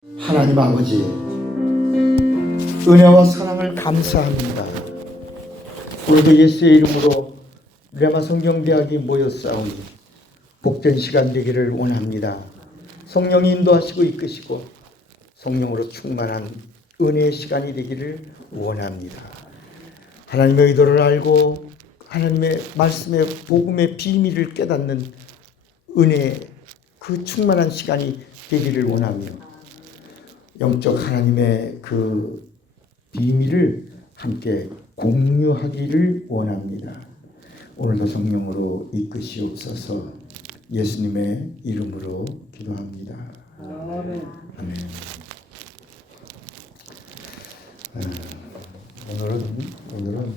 하나님 아버지, 은혜와 사랑을 감사합니다. 오늘도 예수의 이름으로 레마 성경대학이 모여 싸우니 복된 시간 되기를 원합니다. 성령이 인도하시고 이끄시고 성령으로 충만한 은혜의 시간이 되기를 원합니다. 하나님의 의도를 알고 하나님의 말씀의 복음의 비밀을 깨닫는 은혜, 그 충만한 시간이 되기를 원하며 영적 하나님의 그 비밀을 함께 공유하기를 원합니다. 오늘도 성령으로 이끄시옵소서. 예수님의 이름으로 기도합니다. 아멘. 아멘. 오늘은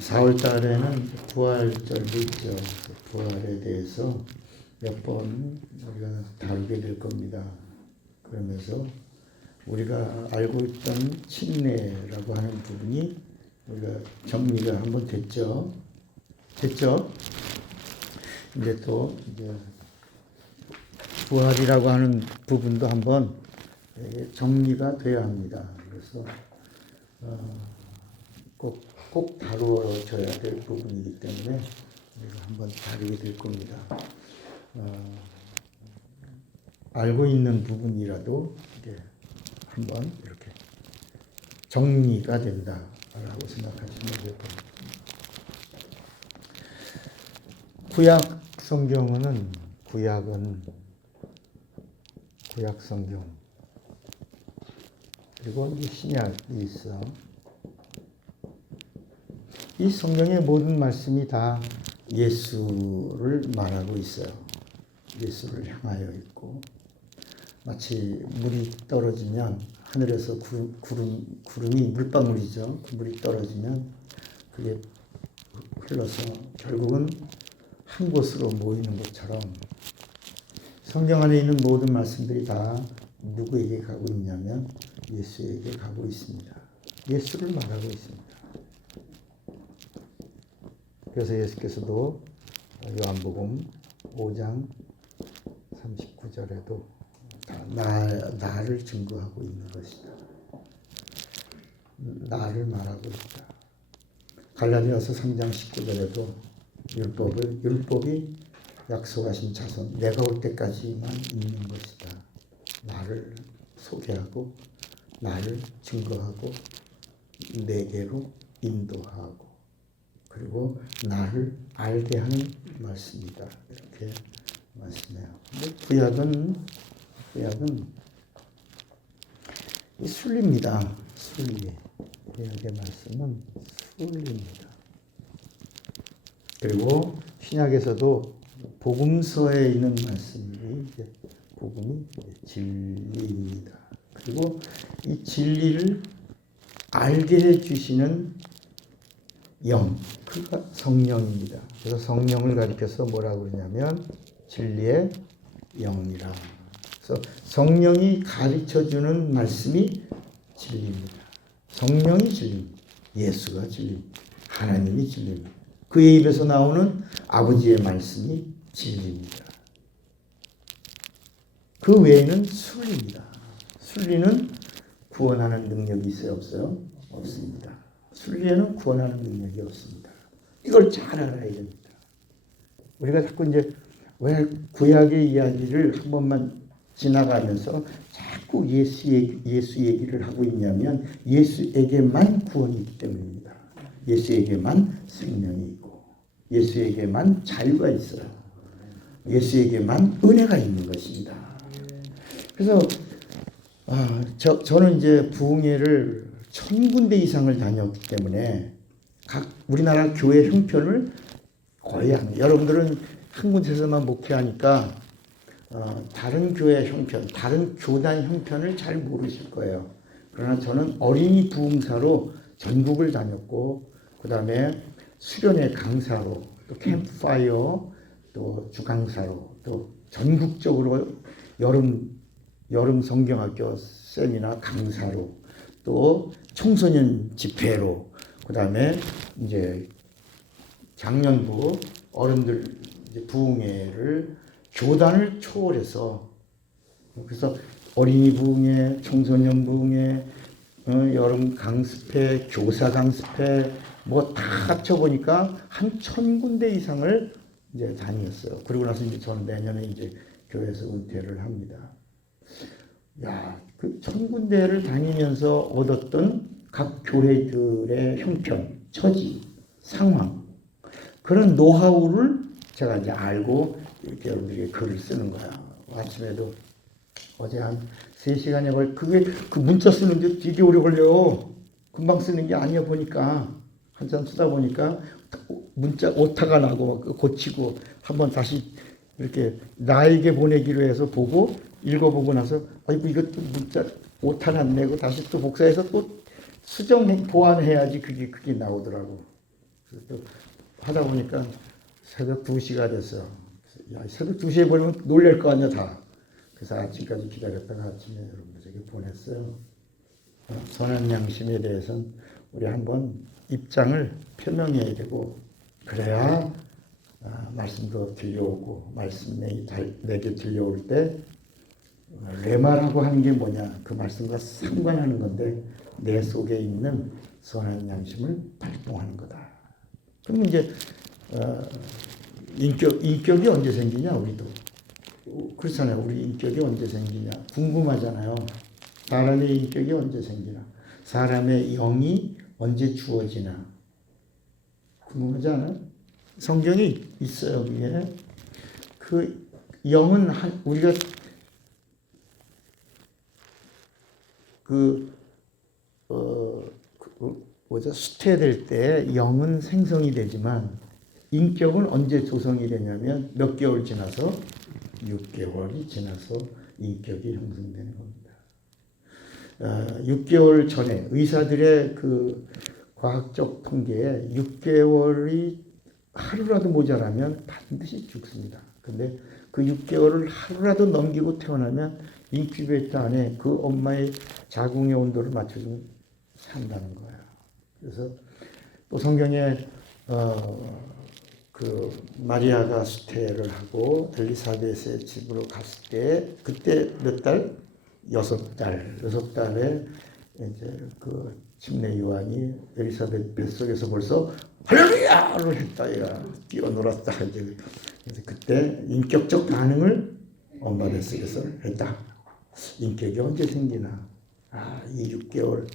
4월 달에는 부활절도 있죠. 부활에 대해서 몇 번 우리가 다루게 될 겁니다. 그러면서 우리가 알고 있던 침례라고 하는 부분이 우리가 정리가 한번 됐죠. 이제 또 부활이라고 하는 부분도 한번 정리가 돼야 합니다. 그래서 꼭 다루어져야 될 부분이기 때문에 우리가 한번 다루게 될 겁니다. 알고 있는 부분이라도 이제 한번 이렇게 정리가 된다라고 생각하시면 될 겁니다. 구약 성경은 구약 성경, 그리고 신약이 있어. 이 성경의 모든 말씀이 다 예수를 말하고 있어요. 예수를 향하여 있고, 마치 물이 떨어지면 하늘에서 구름이 물방울이죠. 물이 떨어지면 그게 흘러서 결국은 한 곳으로 모이는 것처럼 성경 안에 있는 모든 말씀들이 다 누구에게 가고 있냐면 예수에게 가고 있습니다. 예수를 말하고 있습니다. 그래서 예수께서도 요한복음 5장 39절에도 나를 증거하고 있는 것이다. 나를 말하고 있다. 갈라디아서 3장 19절에도 율법이 약속하신 자손, 내가 올 때까지만 있는 것이다. 나를 소개하고 나를 증거하고 내게로 인도하고 그리고 나를 알게 하는 말씀이다. 이렇게 말씀해요. 근데 구약은 이 순리입니다. 순리. 구약의 말씀은 순리입니다. 그리고 신약에서도 복음서에 있는 말씀이 이제 복음이 진리입니다. 그리고 이 진리를 알게 해주시는 영, 그가 성령입니다. 그래서 성령을 가리켜서 뭐라고 그러냐면 진리의 영이라. 그래서 성령이 가르쳐주는 말씀이 진리입니다. 성령이 진리입니다. 예수가 진리입니다. 하나님이 진리입니다. 그의 입에서 나오는 아버지의 말씀이 진리입니다. 그 외에는 순리입니다. 순리는 구원하는 능력이 있어요? 없어요? 없습니다. 순리에는 구원하는 능력이 없습니다. 이걸 잘 알아야 됩니다. 우리가 자꾸 이제 왜 구약의 이야기를 한 번만 지나가면서 자꾸 예수 얘기를 하고 있냐면 예수에게만 구원이 있기 때문입니다. 예수에게만 생명이 있고 예수에게만 자유가 있어요. 예수에게만 은혜가 있는 것입니다. 그래서 저는 이제 부흥회를 1000군데 이상을 다녔기 때문에 각 우리나라 교회 형편을 거의 여러분들은 한 군데서만 목회하니까 다른 교회 형편, 다른 교단 형편을 잘 모르실 거예요. 그러나 저는 어린이 부흥사로 전국을 다녔고 그 다음에 수련회 강사로 또 캠프파이어 또 주강사로 또 전국적으로 여름 성경학교 세미나 강사로 또 청소년 집회로 그 다음에 이제 작년도 어른들 부흥회를 교단을 초월해서 그래서 어린이 부흥회, 청소년 부흥회, 여름 강습회, 교사 강습회 뭐 다 합쳐 보니까 한 1,000군데 이상을 이제 다녔어요. 그리고 나서 이제 저는 내년에 이제 교회에서 은퇴를 합니다. 야, 그 1,000군데를 다니면서 얻었던 각 교회들의 형편, 처지, 상황, 그런 노하우를 제가 이제 알고 이렇게 여러분들에게 글을 쓰는 거야. 아침에도 어제 한 3시간에 걸, 그게 그 문자 쓰는데 되게 오래 걸려요. 금방 쓰는 게 아니야 보니까. 한참 쓰다 보니까 문자 오타가 나고 고치고 한번 다시 이렇게 나에게 보내기로 해서 보고 읽어보고 나서 아이고 이것도 문자 오타 났네고 다시 또 복사해서 또 수정 보완해야지 그게 나오더라고. 그래서 또 하다 보니까 새벽 2시가 됐어. 야, 새벽 2시에 보내면 놀랄 거 아니야 다. 그래서 아침까지 기다렸다가 아침에 여러분들에게 보냈어요. 선한 양심에 대해서는 우리 한번 입장을 표명해야 되고, 그래야 말씀도 들려오고, 말씀이 내게 들려올 때 레마라고 하는 게 뭐냐, 그 말씀과 상관하는 건데 내 속에 있는 선한 양심을 발동하는 거다. 그럼 이제 인격이 언제 생기냐, 우리도 그렇잖아요. 우리 인격이 언제 생기냐 궁금하잖아요. 사람의 인격이 언제 생기나, 사람의 영이 언제 주어지나 궁금하지 않아요? 성경이 있어요. 그게 그 영은 우리가 수태될 때 영은 생성이 되지만 인격은 언제 조성이 되냐면 몇 개월 지나서 6개월이 지나서 인격이 형성되는 겁니다. 6개월 전에 의사들의 그 과학적 통계에 6개월이 하루라도 모자라면 반드시 죽습니다. 근데 그 6개월을 하루라도 넘기고 태어나면 인큐베이터 안에 그 엄마의 자궁의 온도를 맞춰주면 산다는 거예요. 그래서 또 성경에 그 마리아가 수태를 하고 엘리사벳의 집으로 갔을 때 그때 몇 달? 6달. 6달에 이제 그 침례 요한이 엘리사벳 뱃속에서 벌써 할렐루야를 했다. 얘가 뛰어놀았다. 이제 그래서 그때 인격적 반응을 엄마 뱃속에서 했다. 인격이 언제 생기나? 이 6개월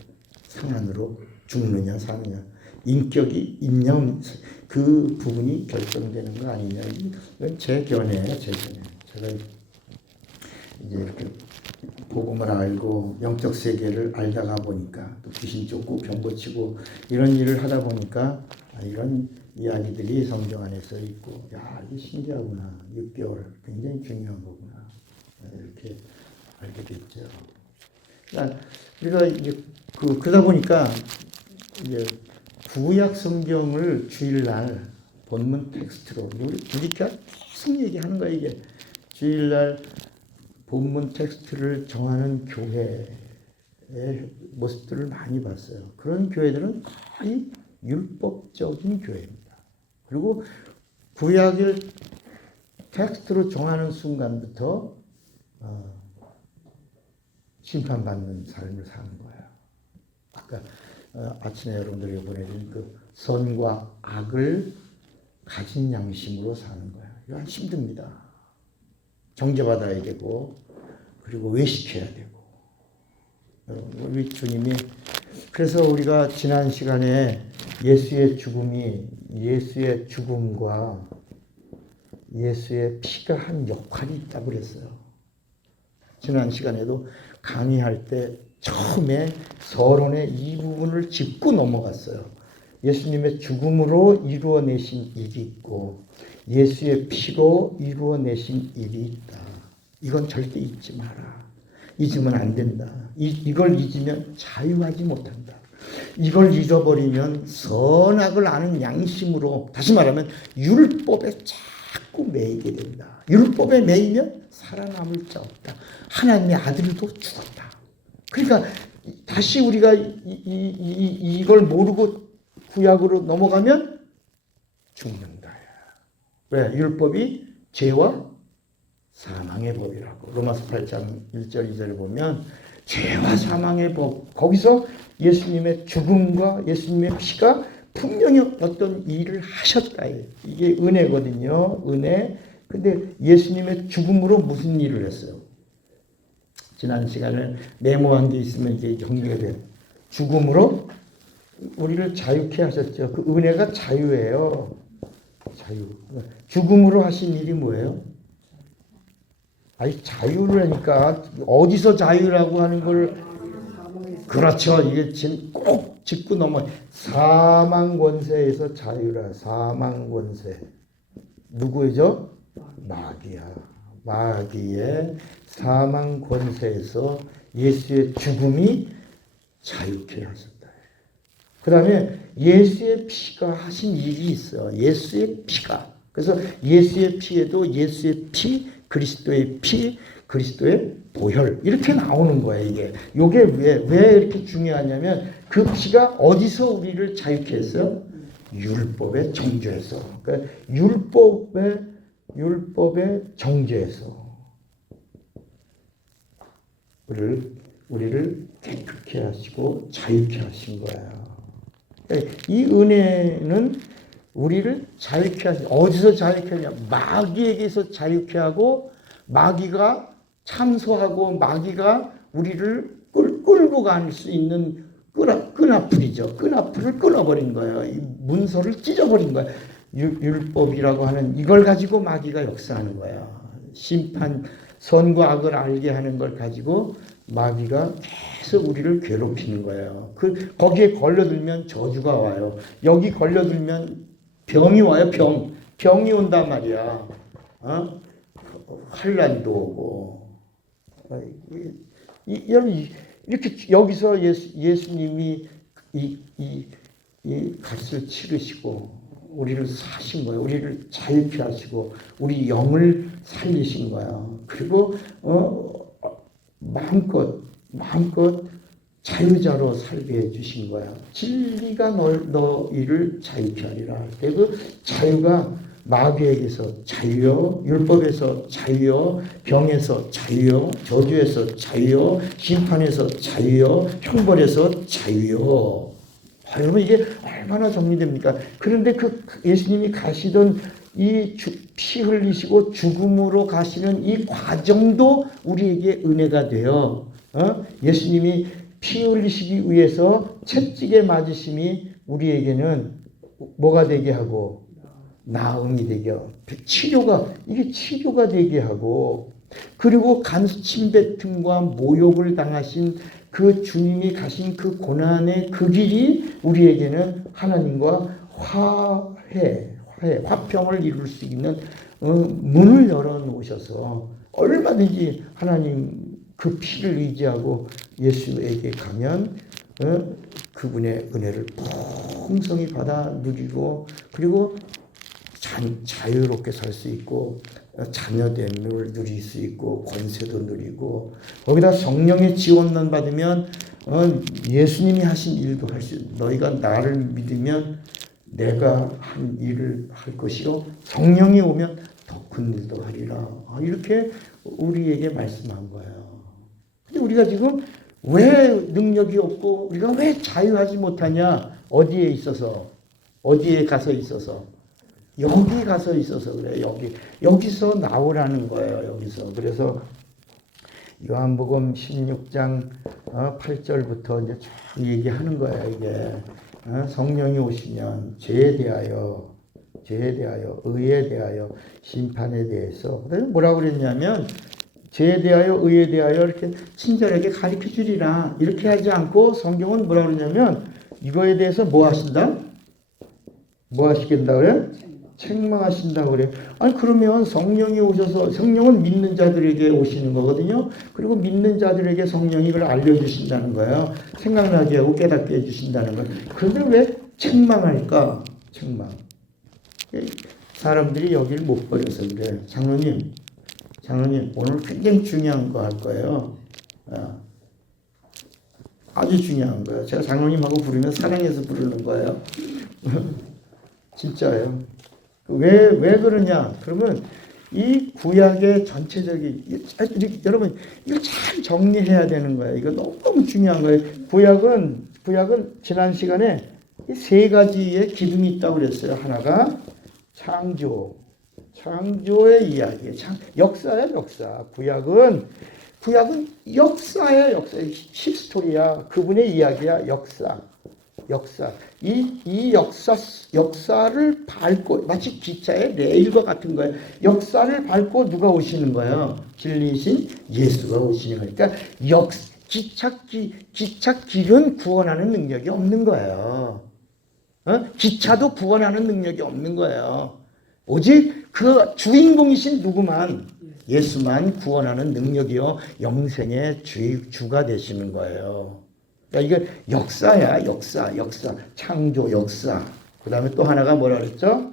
상한으로 죽느냐 사느냐. 인격이 있냐, 그 부분이 결정되는 거 아니냐. 이건 제 견해예요. 제 견해. 제가 이제 이렇게 복음을 알고 영적 세계를 알다가 보니까 또 귀신 쫓고 병 고치고 이런 일을 하다 보니까 이런 이야기들이 성경 안에 써 있고, 야, 이게 신기하구나. 6개월 굉장히 중요한 거구나. 이렇게 알게 됐죠. 그러니까 우리가 이제 그러다 보니까 이제 구약 성경을 주일날 본문 텍스트로 우리가 계속 얘기하는 거야. 이게 주일날 본문 텍스트를 정하는 교회의 모습들을 많이 봤어요. 그런 교회들은 거의 율법적인 교회입니다. 그리고 구약을 텍스트로 정하는 순간부터 심판받는 삶을 사는 거예요. 아까 아침에 여러분들에게 보내준 그 선과 악을 가진 양심으로 사는 거예요. 이건 힘듭니다. 정죄받아야 되고, 그리고 외식해야 되고. 우리 주님이, 그래서 우리가 지난 시간에 예수의 죽음과 예수의 피가 한 역할이 있다고 그랬어요. 지난 시간에도 강의할 때 처음에 서론의 이 부분을 짚고 넘어갔어요. 예수님의 죽음으로 이루어내신 일이 있고 예수의 피로 이루어내신 일이 있다. 이건 절대 잊지 마라. 잊으면 안 된다. 이걸 잊으면 자유하지 못한다. 이걸 잊어버리면 선악을 아는 양심으로, 다시 말하면 율법에 자꾸 매이게 된다. 율법에 매이면 살아남을 자 없다. 하나님의 아들도 죽었다. 그러니까 다시 우리가 이걸 모르고 구약으로 넘어가면 죽는다. 왜? 율법이 죄와 사망의 법이라고. 로마서 8장 1절 2절을 보면 죄와 사망의 법, 거기서 예수님의 죽음과 예수님의 피가 분명히 어떤 일을 하셨다. 이게 은혜거든요. 은혜. 근데 예수님의 죽음으로 무슨 일을 했어요? 지난 시간에 메모한 게 있으면 이게 연결이 돼요. 죽음으로 우리를 자유케 하셨죠. 그 은혜가 자유예요. 자유. 죽음으로 하신 일이 뭐예요? 아니, 자유라니까. 어디서 자유라고 하는 걸. 그렇죠. 이게 꼭 짚고 넘어. 사망 권세에서 자유라. 사망 권세. 누구죠? 마귀야. 마귀의 사망 권세에서 예수의 죽음이 자유케 하셨다. 그 다음에 예수의 피가 하신 일이 있어. 예수의 피가. 그래서 예수의 피에도 예수의 피, 그리스도의 피, 그리스도의 보혈 이렇게 나오는 거예요. 이게 왜 이렇게 중요하냐면 그 피가 어디서 우리를 자유케 했어요? 율법의 정죄에서. 그러니까 율법의 정죄에서 우리를 깨끗게 하시고 자유케 하신 거예요. 이 은혜는 우리를 자유케 하신, 어디서 자유케 하냐? 마귀에게서 자유케 하고, 마귀가 참소하고, 마귀가 우리를 끌고 갈 수 있는 끈앞풀이죠. 끈앞풀을 끊어버린 거예요. 이 문서를 찢어버린 거예요. 율법이라고 하는 이걸 가지고 마귀가 역사하는 거예요. 심판, 선과 악을 알게 하는 걸 가지고 마귀가 계속 우리를 괴롭히는 거예요. 거기에 걸려들면 저주가 와요. 여기 걸려들면 병이 와요. 병이 온단 말이야. 환란도 오고. 이렇게 여기서 예수님이 이 값을 치르시고 우리를 사신 거예요. 우리를 자유케 하시고 우리 영을 살리신 거예요. 그리고 마음껏 자유자로 살게 해주신 거야. 진리가 너희를 자유케 하리라. 그 자유가 마귀에게서 자유요, 율법에서 자유요, 병에서 자유요, 저주에서 자유요, 심판에서 자유요, 형벌에서 자유요. 여러분 이게 얼마나 정리됩니까? 그런데 그 예수님이 가시던 이 피 흘리시고 죽음으로 가시는 이 과정도 우리에게 은혜가 돼요. 예수님이 피 흘리시기 위해서 채찍에 맞으심이 우리에게는 뭐가 되게 하고 나음이 되게 하고 이게 치료가 되게 하고, 그리고 간수 침뱉음과 모욕을 당하신 그 주님이 가신 그 고난의 그 길이 우리에게는 하나님과 화평을 이룰 수 있는 문을 열어놓으셔서 얼마든지 하나님 그 피를 의지하고 예수에게 가면 그분의 은혜를 풍성히 받아 누리고, 그리고 자유롭게 살 수 있고 자녀됨을 누릴 수 있고 권세도 누리고, 거기다 성령의 지원만 받으면 예수님이 하신 일도 할 수 있고, 너희가 나를 믿으면 내가 한 일을 할 것이요 성령이 오면 더 큰 일도 하리라. 이렇게 우리에게 말씀한 거예요. 근데 우리가 지금 왜 능력이 없고 우리가 왜 자유하지 못하냐? 어디에 가서 있어서 여기 가서 있어서 그래. 여기서 나오라는 거예요. 여기서. 그래서 요한복음 16장 8절부터 이제 쭉 얘기하는 거예요. 이게 성령이 오시면 죄에 대하여, 의에 대하여, 심판에 대해서. 그래서 뭐라고 그랬냐면 죄에 대하여, 의에 대하여 이렇게 친절하게 가르쳐 주리라. 이렇게 하지 않고 성경은 뭐라고 그러냐면 이거에 대해서 뭐 하신다? 뭐 하시겠다 그래? 책망하신다고 그래. 아니 그러면 성령이 오셔서, 성령은 믿는 자들에게 오시는 거거든요. 그리고 믿는 자들에게 성령이 이걸 알려주신다는 거예요. 생각나게 하고 깨닫게 해주신다는 거예요. 그런데 왜 책망할까? 책망. 사람들이 여기를 못 버려서 그래. 장로님 오늘 굉장히 중요한 거 할 거예요. 아주 중요한 거예요. 제가 장로님하고 부르면 사랑해서 부르는 거예요. 진짜예요. 왜 그러냐? 그러면 이 구약의 전체적인 여러분 이거 잘 정리해야 되는 거예요. 이거 너무 중요한 거예요. 구약은 지난 시간에 이 세 가지의 기둥이 있다고 그랬어요. 하나가 창조의 이야기, 역사야 역사. 구약은 역사야 역사, 히스토리야. 그분의 이야기야 역사. 이 역사를 밟고 마치 기차의 레일과 같은 거예요. 역사를 밟고 누가 오시는 거예요? 진리이신 예수가 오시는 거예요. 그러니까 기찻길은 구원하는 능력이 없는 거예요. 기차도 구원하는 능력이 없는 거예요. 오직 그 주인공이신 누구만, 예수만 구원하는 능력이요 영생의 주가 되시는 거예요. 그러니까 이게 역사야 역사. 창조 역사. 그 다음에 또 하나가 뭐라 그랬죠?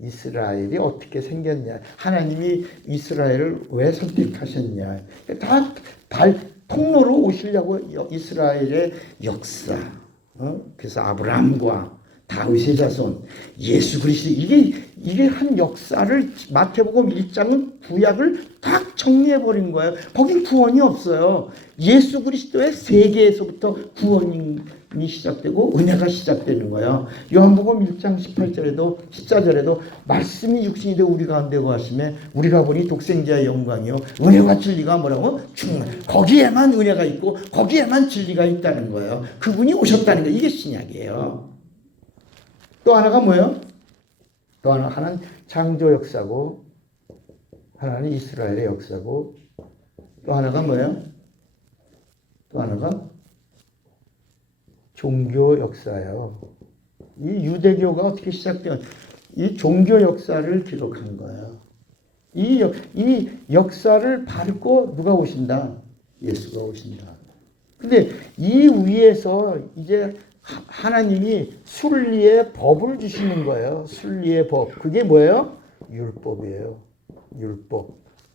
이스라엘이 어떻게 생겼냐, 하나님이 이스라엘을 왜 선택하셨냐, 다 통로로 오시려고 이스라엘의 역사. 그래서 아브라함과 다윗의 자손, 예수 그리스도, 이게 한 역사를 마태복음 1장은 구약을 딱 정리해버린 거예요. 거긴 구원이 없어요. 예수 그리스도의 세계에서부터 구원이 시작되고 은혜가 시작되는 거예요. 요한복음 1장 18절에도 14절에도 말씀이 육신이 되어 우리 가운데 거하심에 우리가 보니 독생자의 영광이요 은혜와 진리가 뭐라고? 거기에만 은혜가 있고 거기에만 진리가 있다는 거예요. 그분이 오셨다는 거, 이게 신약이에요. 또 하나가 뭐예요? 또 하나는 창조 역사고, 하나는 이스라엘의 역사고, 또 하나가 뭐예요? 또 하나가 종교 역사예요. 이 유대교가 어떻게 시작된, 이 종교 역사를 기록한 거예요. 이 역사를 밟고 누가 오신다? 예수가 오신다. 근데 이 위에서 이제 하나님이 순리의 법을 주시는 거예요. 순리의 법. 그게 뭐예요? 율법이에요.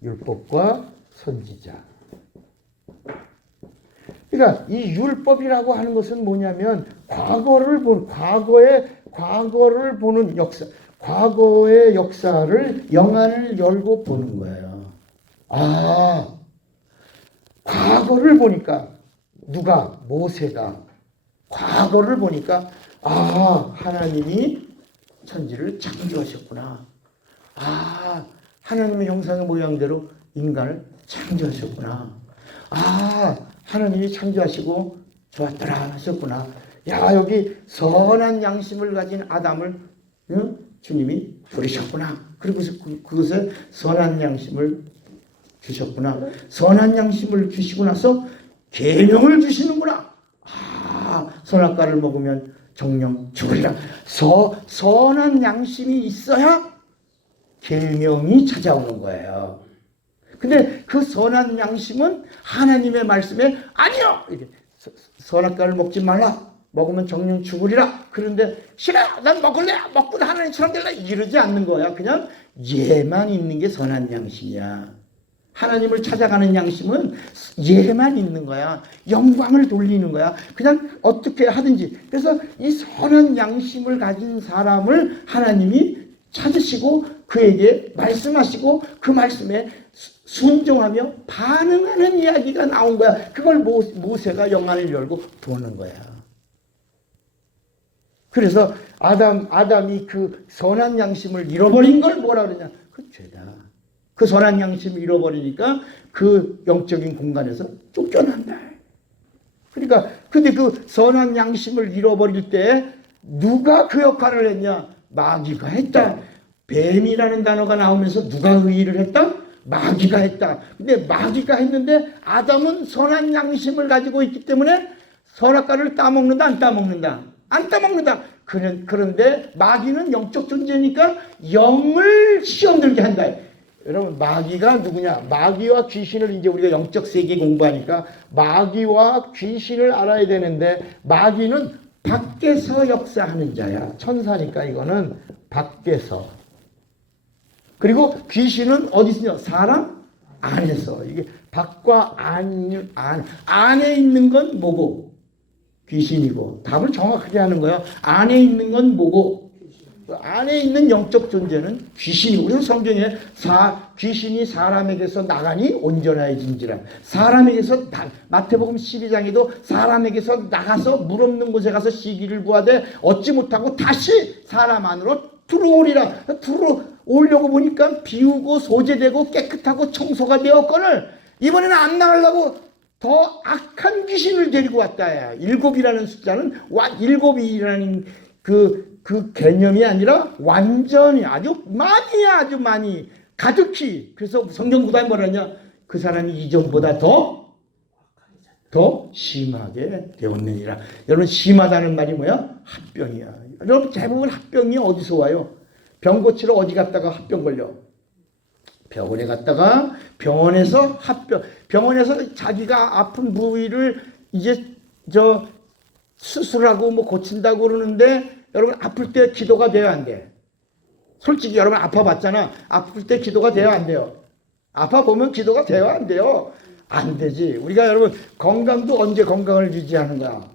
율법과 선지자. 그러니까 이 율법이라고 하는 것은 뭐냐면 과거를 보는 역사, 과거의 역사를 영안을 열고 보는 거예요. 과거를 보니까 모세가 과거를 보니까 하나님이 천지를 창조하셨구나. 하나님의 형상의 모양대로 인간을 창조하셨구나. 하나님이 창조하시고 좋았더라 하셨구나. 여기 선한 양심을 가진 아담을 주님이 부르셨구나. 그리고서 그것에 선한 양심을 주셨구나. 선한 양심을 주시고 나서 계명을 주시는구나. 선악과를 먹으면 정령 죽으리라. 선한 양심이 있어야 계명이 찾아오는 거예요. 근데 그 선한 양심은 하나님의 말씀에 아니요, 선악과를 먹지 말라, 먹으면 정령 죽으리라. 그런데 싫어, 난 먹을래, 먹고 하나님처럼 될래, 이러지 않는 거야. 그냥 얘만 있는 게 선한 양심이야. 하나님을 찾아가는 양심은 얘만 있는 거야. 영광을 돌리는 거야. 그냥 어떻게 하든지. 그래서 이 선한 양심을 가진 사람을 하나님이 찾으시고 그에게 말씀하시고 그 말씀에 순종하며 반응하는 이야기가 나온 거야. 그걸 모세가 영안을 열고 보는 거야. 그래서 아담이 그 선한 양심을 잃어버린 걸 뭐라 그러냐? 그 죄다. 그 선한 양심을 잃어버리니까 그 영적인 공간에서 쫓겨난다. 그러니까 근데 그 선한 양심을 잃어버릴 때 누가 그 역할을 했냐? 마귀가 했다. 뱀이라는 단어가 나오면서 누가 의의를 했다? 마귀가 했다. 근데 마귀가 했는데 아담은 선한 양심을 가지고 있기 때문에 선악과를 따먹는다, 안 따먹는다? 안 따먹는다. 그런데 마귀는 영적 존재니까 영을 시험 들게 한다. 여러분, 마귀가 누구냐? 마귀와 귀신을 이제 우리가 영적 세계 공부하니까 마귀와 귀신을 알아야 되는데, 마귀는 밖에서 역사하는 자야. 천사니까 이거는 밖에서. 그리고 귀신은 어디서? 사람 안에서. 이게 밖과 안에 있는 건 뭐고? 귀신이고. 답을 정확하게 하는 거야. 안에 있는 건 뭐고? 안에 있는 영적 존재는 귀신이, 우리는 성경에 귀신이 사람에게서 나가니 온전해진지라. 사람에게서 마태복음 12장에도 사람에게서 나가서 물 없는 곳에 가서 시기를 구하되 얻지 못하고 다시 사람 안으로 들어오리라. 들어오려고 보니까 비우고 소재되고 깨끗하고 청소가 되었거늘 이번에는 안 나가려고 더 악한 귀신을 데리고 왔다. 일곱이라는 숫자는 일곱이라는 그 개념이 아니라 완전히 아주 많이 가득히. 그래서 성경 구단이 뭐라냐, 그 사람이 이전보다 더 심하게 되었느니라. 여러분, 심하다는 말이 뭐야? 합병이야. 여러분, 대부분 합병이 어디서 와요? 병 고치러 어디 갔다가 합병 걸려? 병원에 갔다가 병원에서 자기가 아픈 부위를 이제 수술하고 뭐 고친다고 그러는데, 여러분 아플 때 기도가 돼야 안 돼? 솔직히 여러분 아파봤잖아. 아플 때 기도가 돼야 안 돼요? 아파보면 기도가 돼야 안 돼요? 안 되지. 우리가 여러분 건강도 언제 건강을 유지하는 거야?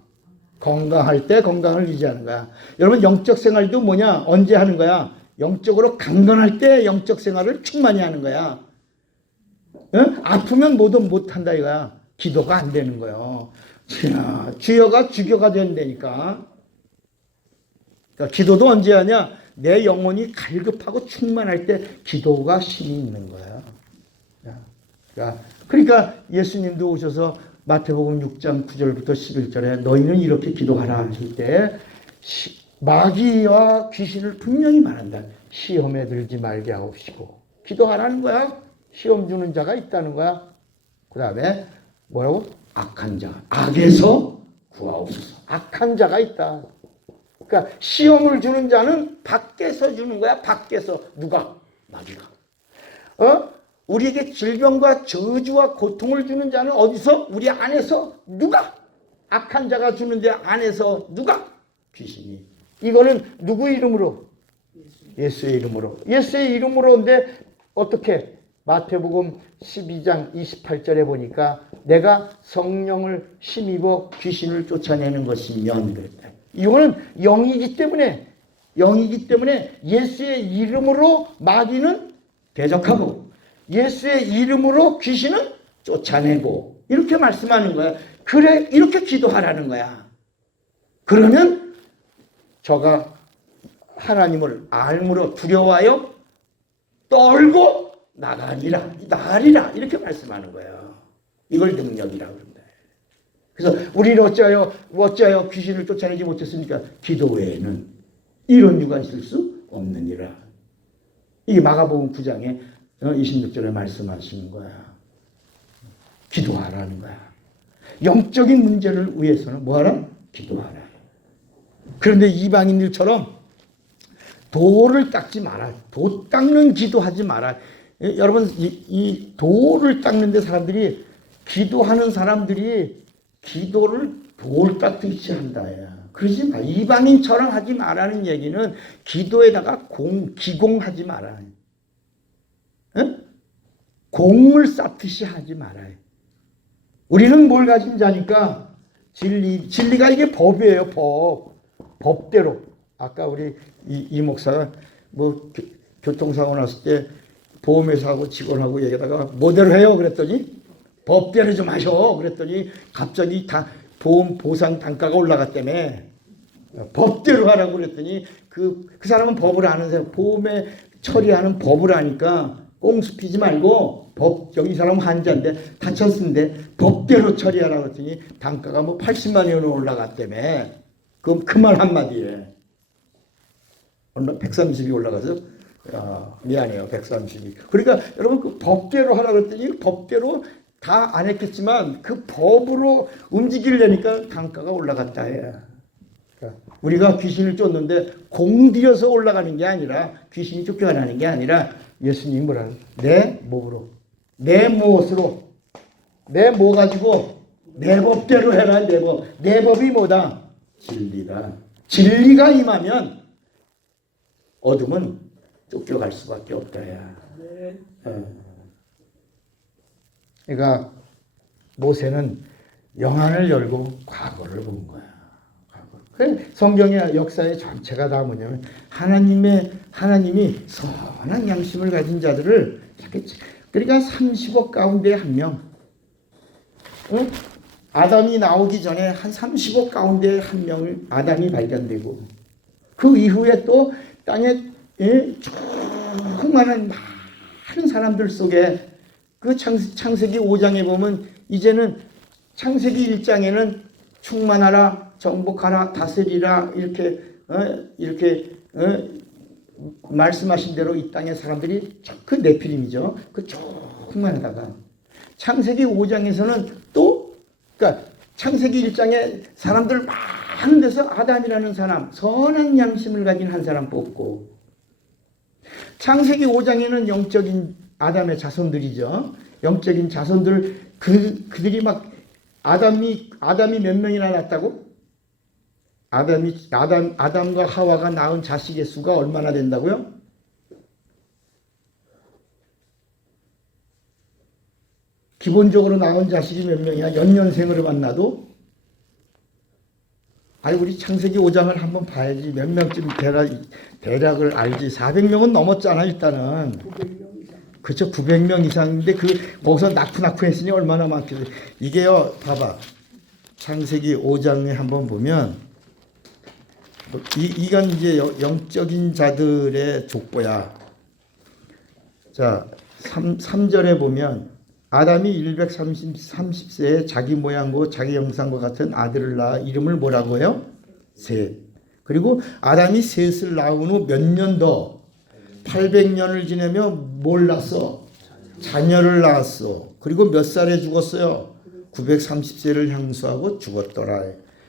건강할 때 건강을 유지하는 거야. 여러분 영적 생활도 뭐냐? 언제 하는 거야? 영적으로 강건할 때 영적 생활을 충만히 하는 거야. 응? 아프면 뭐든 못한다 이거야. 기도가 안 되는 거예요. 주여가 주교가 된다니까. 그러니까 기도도 언제 하냐? 내 영혼이 갈급하고 충만할 때 기도가 힘이 있는 거야. 그러니까 예수님도 오셔서 마태복음 6장 9절부터 11절에 너희는 이렇게 기도하라 하실 때 마귀와 귀신을 분명히 말한다. 시험에 들지 말게 하옵시고. 기도하라는 거야. 시험 주는 자가 있다는 거야. 그 다음에 뭐라고? 악한 자, 악에서 구하옵소서. 악한 자가 있다. 그러니까 시험을 주는 자는 밖에서 주는 거야. 밖에서. 누가? 마귀가. 우리에게 질병과 저주와 고통을 주는 자는 어디서? 우리 안에서. 누가? 악한 자가 주는데 안에서 누가? 귀신이. 이거는 누구 이름으로? 예수의 이름으로. 예수의 이름으로인데 어떻게? 마태복음 12장 28절에 보니까 내가 성령을 힘입어 귀신을 쫓아내는 것이면 그랬다. 이거는 영이기 때문에 예수의 이름으로 마귀는 대적하고 예수의 이름으로 귀신은 쫓아내고 이렇게 말씀하는 거야. 그래, 이렇게 기도하라는 거야. 그러면 저가 하나님을 알므로 두려워하여 떨고 나가리라 이렇게 말씀하는 거예요. 이걸 능력이라고 합니다. 그래서 우리는 어찌하여 귀신을 쫓아내지 못했습니까? 기도 외에는 이런 유가 있을 수 없느니라. 이게 마가복음 9장에 26절에 말씀하시는 거야. 기도하라는 거야. 영적인 문제를 위해서는 뭐하라? 기도하라. 그런데 이방인들처럼 도를 닦지 마라. 도 닦는 기도하지 마라. 여러분 이 도를 닦는데 사람들이 기도하는 사람들이 기도를 돌 닦듯이 한다. 그러지 마. 이방인처럼 하지 마라는 얘기는 기도에다가 기공하지 마라. 응? 공을 쌓듯이 하지 말아요. 우리는 뭘 가진 자니까 진리가 이게 법이에요. 법대로. 아까 우리 이 목사가 뭐 교통사고 났을 때 보험회사하고 직원하고 얘기하다가 뭐대로 해요 그랬더니 법대로 좀 하셔 그랬더니 갑자기 다 보험 보상 단가가 올라갔다며. 법대로 하라고 그랬더니 그 사람은 법을 아는 사람, 보험에 처리하는 법을 아니까 꽁수 피지 말고 여기 이 사람은 환자인데 다쳤는데 법대로 처리하라고 했더니 단가가 뭐 80만 원으로 올라갔다며. 그럼 그 말 한마디에 얼마 130이 올라가서 미안해요 130이. 그러니까 여러분 그 법대로 하라고 했더니 법대로 다 안 했겠지만 그 법으로 움직이려니까 단가가 올라갔다 해. 그러니까 우리가 귀신을 쫓는데 공들여서 올라가는 게 아니라 귀신이 쫓겨나는 게 아니라 예수님이 뭐라고? 내 몸으로, 내 무엇으로, 내 뭐 가지고 내 법대로 해라. 내 법. 내 법이 뭐다? 진리다. 진리가 임하면 어둠은 쫓겨갈 수밖에 없다. 그러니까 모세는 영안을 열고 과거를 본 거야. 성경의 역사의 전체가 다 뭐냐면 하나님이 선한 양심을 가진 자들을 그러니까 30억 가운데 한 명. 아담이 나오기 전에 한 30억 가운데 한 명을 아담이 발견되고 그 이후에 또 땅에 수많은 많은 사람들 속에 그 창세기 5장에 보면 이제는 창세기 1장에는 충만하라, 정복하라, 다스리라 이렇게 말씀하신 대로 이 땅의 사람들이 그 네피림이죠. 그 충만하다가 창세기 5장에서는 또 그러니까 창세기 1장에 사람들 많은 데서 아담이라는 사람, 선한 양심을 가진 한 사람 뽑고 창세기 5장에는 영적인 아담의 자손들이죠. 영적인 자손들 그들이 막 아담이 몇 명이나 낳았다고? 아담과 하와가 낳은 자식의 수가 얼마나 된다고요? 기본적으로 낳은 자식이 몇 명이야? 연년생으로 만나도? 아니 우리 창세기 5장을 한번 봐야지 몇 명쯤 대략을 알지. 400명은 넘었잖아 일단은. 900명 이상. 그렇죠. 900명 이상인데 거기서 낳고 했으니 얼마나 많겠어요. 이게요. 봐봐. 창세기 5장에 한번 보면 이건 이제 영적인 자들의 족보야. 자, 3절에 보면 아담이 130세에 자기 모양과 자기 형상과 같은 아들을 낳아 이름을 뭐라고 해요? 셋. 그리고 아담이 셋을 낳은 후 몇 년 더 800년을 지내며 뭘 낳았어? 자녀를 낳았어. 그리고 몇 살에 죽었어요? 930세를 향수하고 죽었더라.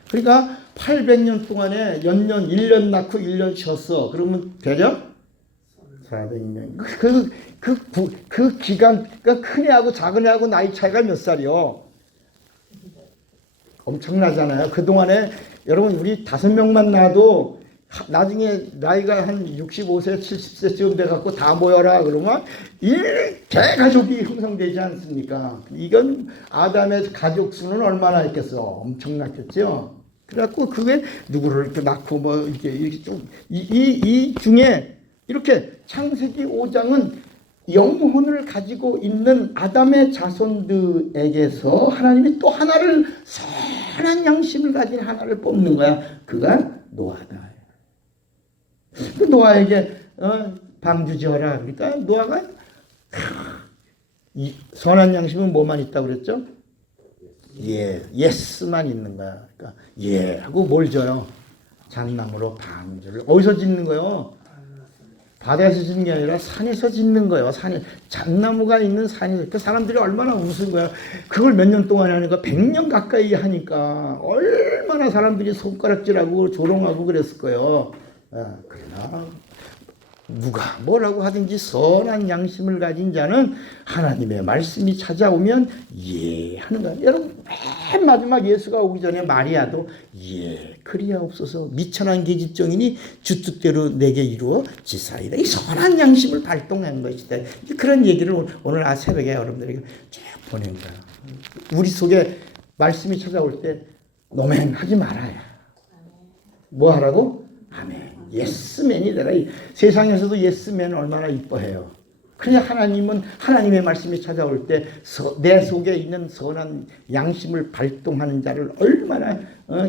그러니까 800년 동안에 연년 1년 낳고 1년 쉬었어. 그러면 대략 400년. 그 기간, 그러니까 큰 애하고 작은 애하고 나이 차이가 몇 살이요? 엄청나잖아요. 그동안에 여러분 우리 5명만 낳아도 나중에 나이가 한 65세, 70세쯤 돼갖고 다 모여라 그러면 대가족이 형성되지 않습니까? 이건 아담의 가족 수는 얼마나 있겠어? 엄청났겠죠? 그래갖고 그게 누구를 이렇게 낳고 뭐 이렇게 좀 이 중에 이렇게 창세기 5장은 영혼을 가지고 있는 아담의 자손들에게서 하나님이 또 하나를 선한 양심을 가진 하나를 뽑는 거야. 그가 노아다. 그 노아에게 방주 지어라. 그러니까 노아가 이 선한 양심은 뭐만 있다고 그랬죠? 예스만 있는 거야. 그러니까 예 하고 뭘 져요? 잣나무로 방주를 어디서 짓는 거요? 바다에서 짓는 게 아니라 산에서 짓는 거예요. 산에 잣나무가 있는 산에서 그 사람들이 얼마나 웃은 거야. 그걸 몇 년 동안 하니까 100년 가까이 하니까 얼마나 사람들이 손가락질하고 조롱하고 그랬을 거예요. 그러나 누가 뭐라고 하든지 선한 양심을 가진 자는 하나님의 말씀이 찾아오면 예 하는 거예요. 여러분 맨 마지막 예수가 오기 전에 마리아도 예 그리하옵소서 미천한 계집종이니 주 뜻대로 내게 이루어 지사이다. 이 선한 양심을 발동한 것이다. 그런 얘기를 오늘 새벽에 여러분들에게 쭉 보낸 거야. 우리 속에 말씀이 찾아올 때 노맹하지 말아야. 뭐 하라고? 아멘. 예스맨이 되라. 세상에서도 예스맨은 얼마나 이뻐해요. 그냥 하나님은 하나님의 말씀이 찾아올 때 내 속에 있는 선한 양심을 발동하는 자를 얼마나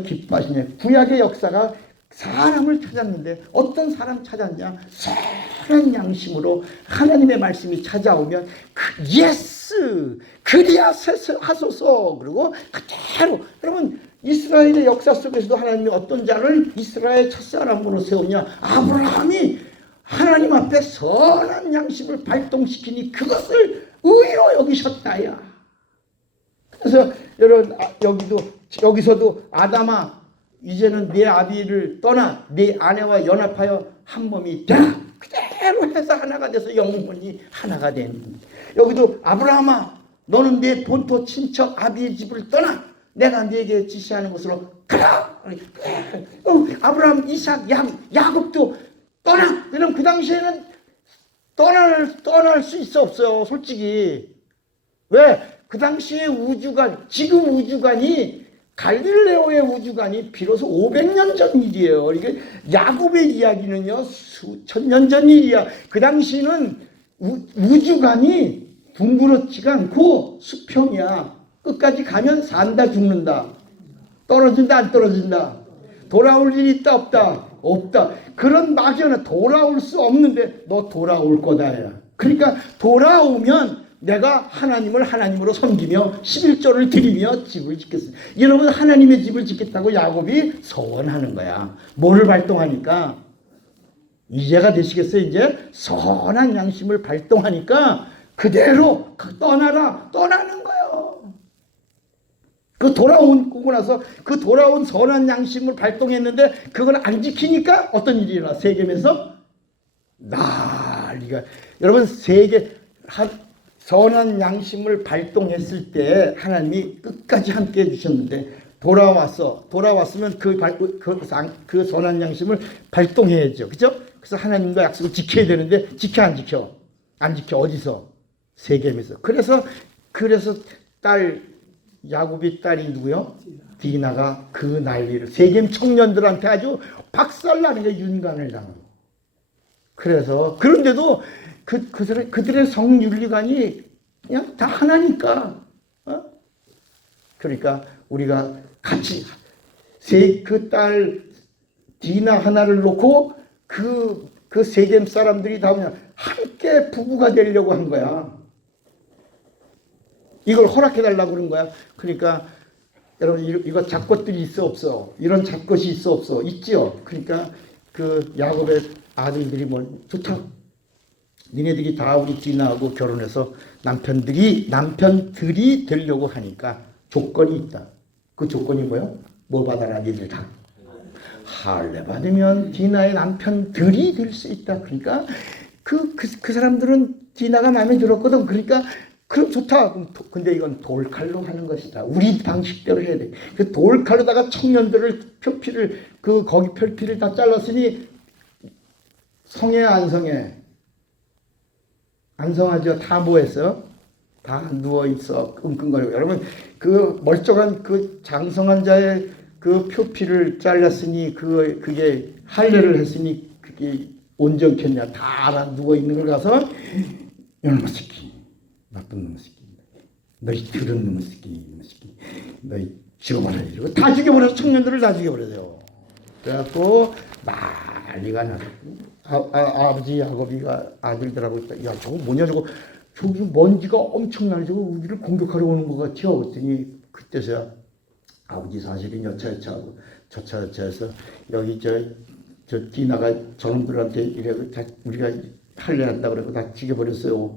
기뻐하시냐. 구약의 역사가 사람을 찾았는데 어떤 사람 찾았냐? 선한 양심으로 하나님의 말씀이 찾아오면 예스 그리하소서. 그리고 그대로 여러분 이스라엘의 역사 속에서도 하나님이 어떤 자를 이스라엘 첫사람으로 세우냐? 아브라함이 하나님 앞에 선한 양심을 발동시키니 그것을 의로 여기셨다야. 그래서 여러분 여기서도 아담아 이제는 네 아비를 떠나 네 아내와 연합하여 한 몸이 되라. 그대로 해서 하나가 돼서 영혼이 하나가 된. 여기도 아브라함아 너는 네 본토 친척 아비의 집을 떠나 내가 네게 지시하는 곳으로 가라. 아브라함, 이삭, 야곱도 떠나. 그럼 그 당시에는 떠날 수 있어 없어요. 솔직히 왜? 그 당시에 지금 우주관이 갈릴레오의 우주관이 비로소 500년 전 일이에요. 이게 야곱의 이야기는요 수천 년 전 일이야. 그 당시는 우주관이 둥그렇지가 않고 수평이야. 끝까지 가면 산다 죽는다. 떨어진다 안 떨어진다. 돌아올 일이 있다 없다. 없다. 그런 막연한 돌아올 수 없는데 너 돌아올 거다야. 그러니까 돌아오면 내가 하나님을 하나님으로 섬기며 11조를 드리며 집을 짓겠습니다. 여러분 하나님의 집을 짓겠다고 야곱이 서원하는 거야. 뭐를 발동하니까? 이제가 되시겠어요? 이제 선한 양심을 발동하니까 그대로 떠나라. 떠나는 거예요. 그 돌아오고 나서 그 돌아온 선한 양심을 발동했는데 그걸 안 지키니까 어떤 일이 일어나? 세겜에서 난리가. 여러분 세계 선한 양심을 발동했을 때 하나님이 끝까지 함께 해주셨는데 돌아왔으면 그 선한 양심을 발동해야죠. 그죠? 그래서 하나님과 약속을 지켜야 되는데 지켜 안 지켜? 안 지켜. 어디서? 세겜에서. 그래서 야곱의 딸이 누구요? 디나가 그 난리를 세겜 청년들한테 아주 박살나는 게 윤관을 당하고. 그래서 그런데도 그들의 성윤리관이 그냥 다 하나니까. 그러니까 우리가 같이 그 딸 디나 하나를 놓고 그 세겜 사람들이 다 그냥 함께 부부가 되려고 한 거야. 이걸 허락해달라고 그런 거야. 그러니까 여러분 이거 잡것들이 있어 없어? 이런 잡것이 있어 없어? 있지요. 그러니까 그 야곱의 아들들이 좋다. 니네들이 다 우리 디나하고 결혼해서 남편들이 되려고 하니까 조건이 있다. 그 조건이 뭐요? 뭐 받아라 니들 다. 할례 받으면 디나의 남편들이 될 수 있다. 그러니까 그 사람들은 디나가 마음에 들었거든. 그러니까 그럼 좋다. 근데 이건 돌칼로 하는 것이다. 우리 방식대로 해야 돼. 그 돌칼로다가 청년들을 거기 표피를 다 잘랐으니 성해 안 성해? 안 성하죠. 다 뭐했어? 다 누워있어. 끙끙거리고. 여러분 그 멀쩡한 그 장성한 자의 그 표피를 잘랐으니 그게 할례를 했으니 그게 온전겠냐. 다 알아 누워있는 걸 가서 이놈의 새끼 나쁜 놈의 새끼 너희 들은 놈의 새끼 너희 죽여버려 이러고 다 죽여버려서 청년들을 다 죽여버려요. 그래갖고 난리가 나서 아버지 야곱이가 아들들하고 있다. 야 저거 뭐냐 저거 먼지가 엄청나게 저거 우리를 공격하러 오는 것 같아요. 그랬더니 그때서야 아버지 사실은 여차여차하고 저차여차해서 여기 저 디나가 저놈들한테 이래고 다 우리가 할례한다 그러고 다 죽여버렸어요.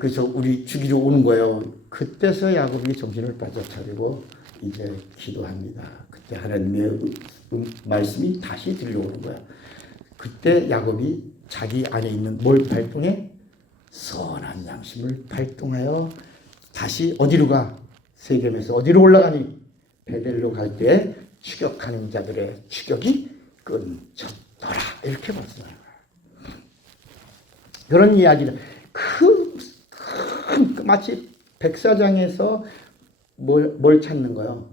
그래서 우리 죽이러 오는 거예요. 그때서 야곱이 정신을 바짝 차리고 이제 기도합니다. 그때 하나님의 말씀이 다시 들려오는 거야. 그때 야곱이 자기 안에 있는 뭘 발동해? 선한 양심을 발동하여 다시 어디로 가? 세겜에서 어디로 올라가니? 베델로 갈 때 추격하는 자들의 추격이 끊쳤더라. 이렇게 봤어요. 그런 이야기는 마치 백사장에서 뭘 찾는 거예요?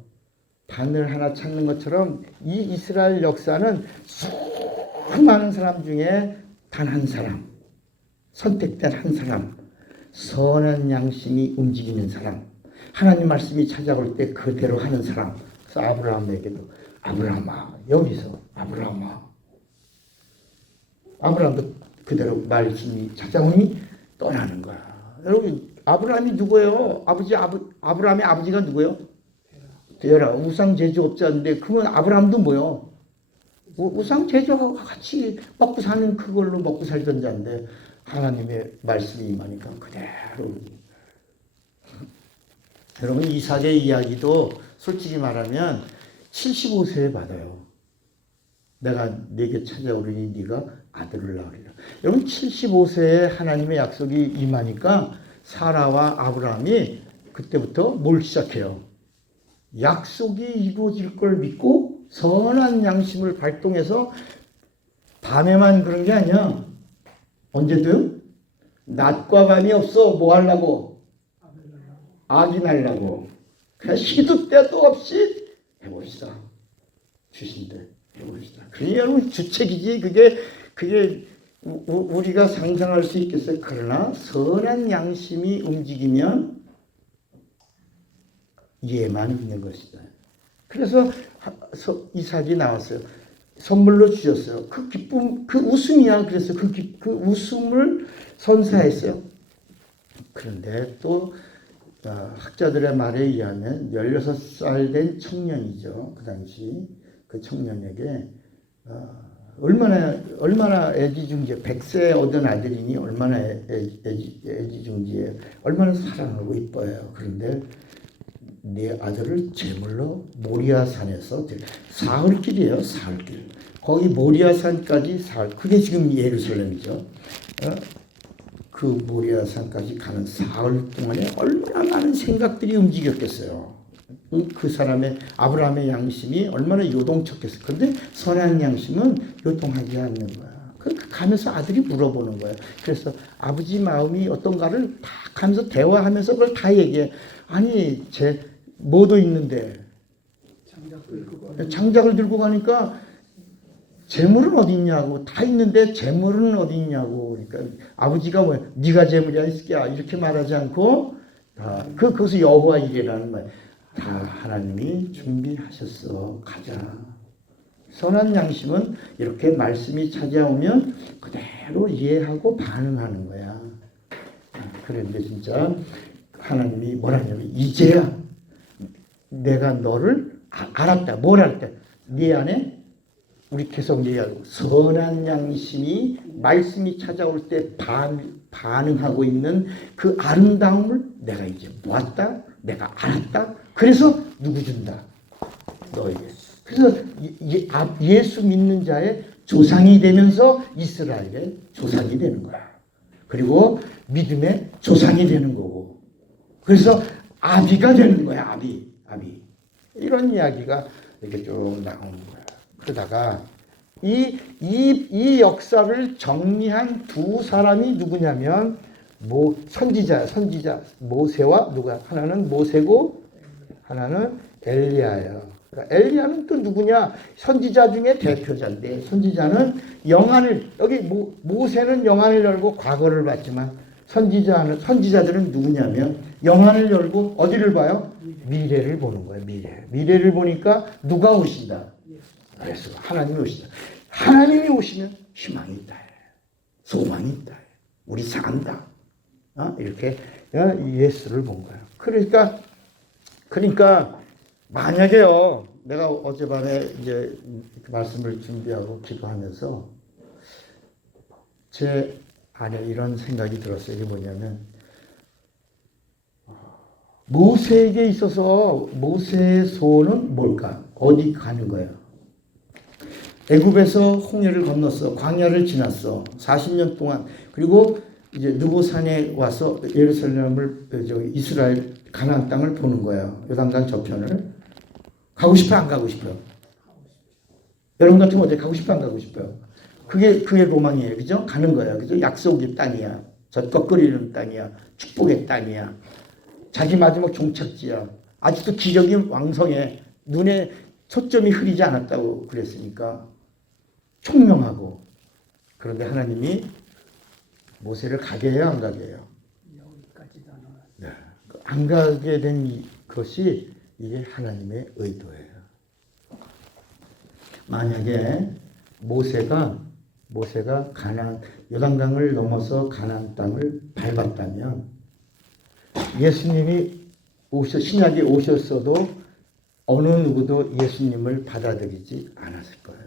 바늘 하나 찾는 것처럼 이 이스라엘 역사는 수많은 사람 중에 단 한 사람, 선택된 한 사람, 선한 양심이 움직이는 사람, 하나님 말씀이 찾아올 때 그대로 하는 사람. 그래서 아브라함에게도 아브라함아 여기서 아브라함도 그대로 말씀이 찾아오니 떠나는 거야. 여러분 아브라함이 누구예요? 아브라함의 아버지가 누구예요? 데라 우상 제조업자인데 그러면 아브라함도 뭐요? 우상 제조하고 같이 먹고 사는 그걸로 먹고 살던 자인데 하나님의 말씀이 임하니까 그대로. 여러분 이삭의 이야기도 솔직히 말하면 75세에 받아요. 내가 네게 찾아오르니 네가 아들을 낳으리라. 여러분 75세에 하나님의 약속이 임하니까 사라와 아브라함이 그때부터 뭘 시작해요? 약속이 이루어질 걸 믿고 선한 양심을 발동해서 밤에만 그런 게 아니야. 언제도요? 낮과 밤이 없어. 뭐 하려고? 악이 날라고. 그냥 시도 때도 없이 해봅시다. 주신대 해봅시다. 그게 여러분 주책이지. 그게 우리가 상상할 수 있겠어요. 그러나 선한 양심이 움직이면 예만 있는 것이다. 그래서 이삭이 나왔어요. 선물로 주셨어요. 그 기쁨, 그 웃음이야. 그래서 그 웃음을 선사했어요. 그런데 또 학자들의 말에 의하면 16살 된 청년이죠. 그 당시 그 청년에게 얼마나 애지중지, 100세 얻은 아들이니 얼마나 애지중지에 얼마나 사랑하고 이뻐요. 그런데 내 아들을 제물로 모리아산에서 사흘길이에요. 사흘길. 거기 모리아산까지 사흘. 그게 지금 예루살렘이죠. 그 모리아산까지 가는 사흘 동안에 얼마나 많은 생각들이 움직였겠어요. 그 사람의 아브라함의 양심이 얼마나 요동쳤겠어요. 그런데 선한 양심은 요동하지 않는 거야. 가면서 아들이 물어보는 거예요. 그래서 아버지 마음이 어떤가를 다 가면서 대화하면서 그걸 다 얘기해. 아니 뭐도 있는데 장작을 들고 가니까 재물은 어디 있냐고. 다 있는데 재물은 어디 있냐고. 그러니까 아버지가 뭐 네가 재물이야 이 새끼야 이렇게 말하지 않고 다 그것이 여호와 일이라는 말. 다 하나님이 준비하셨어. 가자. 선한 양심은 이렇게 말씀이 찾아오면 그대로 이해하고 반응하는 거야. 그런데 진짜 하나님이 뭐라냐면 이제야 내가 너를 알았다. 뭘 알았다? 네 안에 우리 계속 얘기하고 선한 양심이 말씀이 찾아올 때 반응하고 있는 그 아름다움을 내가 이제 보았다. 내가 알았다. 그래서 누구 준다? 너에게. 그래서 예수 믿는 자의 조상이 되면서 이스라엘의 조상이 되는 거야. 그리고 믿음의 조상이 되는 거고. 그래서 아비가 되는 거야. 아비. 이런 이야기가 이렇게 쭉 나오는 거야. 그러다가 이 역사를 정리한 두 사람이 누구냐면 선지자 모세와 누가 하나는 모세고 하나는 엘리야예요. 그러니까 엘리야는 또 누구냐? 선지자 중에 대표자인데 선지자는 여기 모세는 영안을 열고 과거를 봤지만 선지자들은 누구냐면 영안을 열고 어디를 봐요? 미래를 보는 거예요. 미래를 보니까 누가 오신다? 그래서 하나님이 오신다. 하나님이 오시면 희망이 있다. 소망이 있다. 우리 산다. 이렇게 예수를 본 거예요. 그러니까 만약에요. 내가 어젯밤에 이제 말씀을 준비하고 기도하면서 제 안에 이런 생각이 들었어요. 이게 뭐냐면 모세에게 있어서 모세의 소원은 뭘까? 어디 가는 거예요? 애굽에서 홍해를 건넜어. 광야를 지났어. 40년 동안. 그리고 이제 느보산에 와서 예루살렘을 이스라엘 가나안 땅을 보는 거예요. 요단강 저편을. 가고 싶어 안 가고 싶어요? 여러분 같으면 어디 가고 싶어 안 가고 싶어요? 그게 로망이에요. 그죠? 가는 거야. 그죠? 약속의 땅이야. 젖먹거리는 땅이야. 축복의 땅이야. 자기 마지막 종착지야. 아직도 기력이 왕성해. 눈에 초점이 흐리지 않았다고 그랬으니까 총명하고. 그런데 하나님이 모세를 가게 해요, 안 가게 해요? 네. 안 가게 된 것이 이게 하나님의 의도예요. 만약에 모세가 요단강을 넘어서 가나안 땅을 밟았다면 예수님이 신약에 오셨어도 어느 누구도 예수님을 받아들이지 않았을 거예요.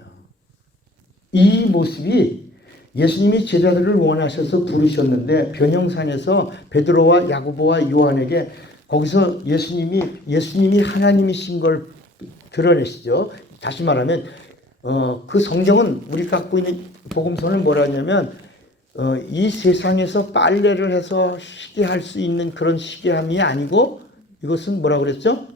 이 모습이 예수님이 제자들을 원하셔서 부르셨는데 변형산에서 베드로와 야고보와 요한에게 거기서 예수님이 하나님이신 걸 드러내시죠. 다시 말하면 그 성경은 우리가 갖고 있는 복음서는 뭐라 하냐면 이 세상에서 빨래를 해서 시계할 수 있는 그런 시계함이 아니고 이것은 뭐라 그랬죠?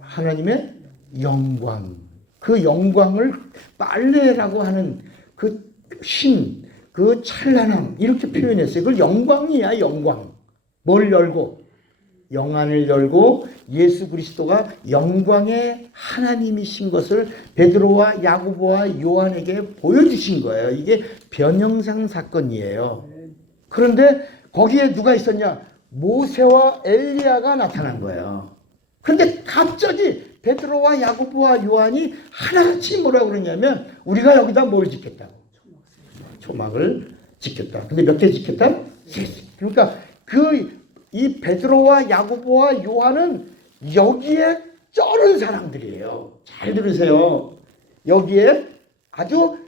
하나님의 영광. 그 영광을 빨래라고 하는 그 그 찬란함 이렇게 표현했어요. 그걸 영광이야, 영광. 뭘 열고? 영안을 열고 예수 그리스도가 영광의 하나님이신 것을 베드로와 야고보와 요한에게 보여주신 거예요. 이게 변형상 사건이에요. 그런데 거기에 누가 있었냐? 모세와 엘리야가 나타난 거예요. 그런데 갑자기 베드로와 야고보와 요한이 하나같이 뭐라고 그러냐면 우리가 여기다 뭘 짓겠다고? 초막을 짓겠다. 근데 몇 개 짓겠다? 세 개. 그러니까 이 베드로와 야고보와 요한은 여기에 쩔은 사람들이에요. 잘 들으세요. 여기에 아주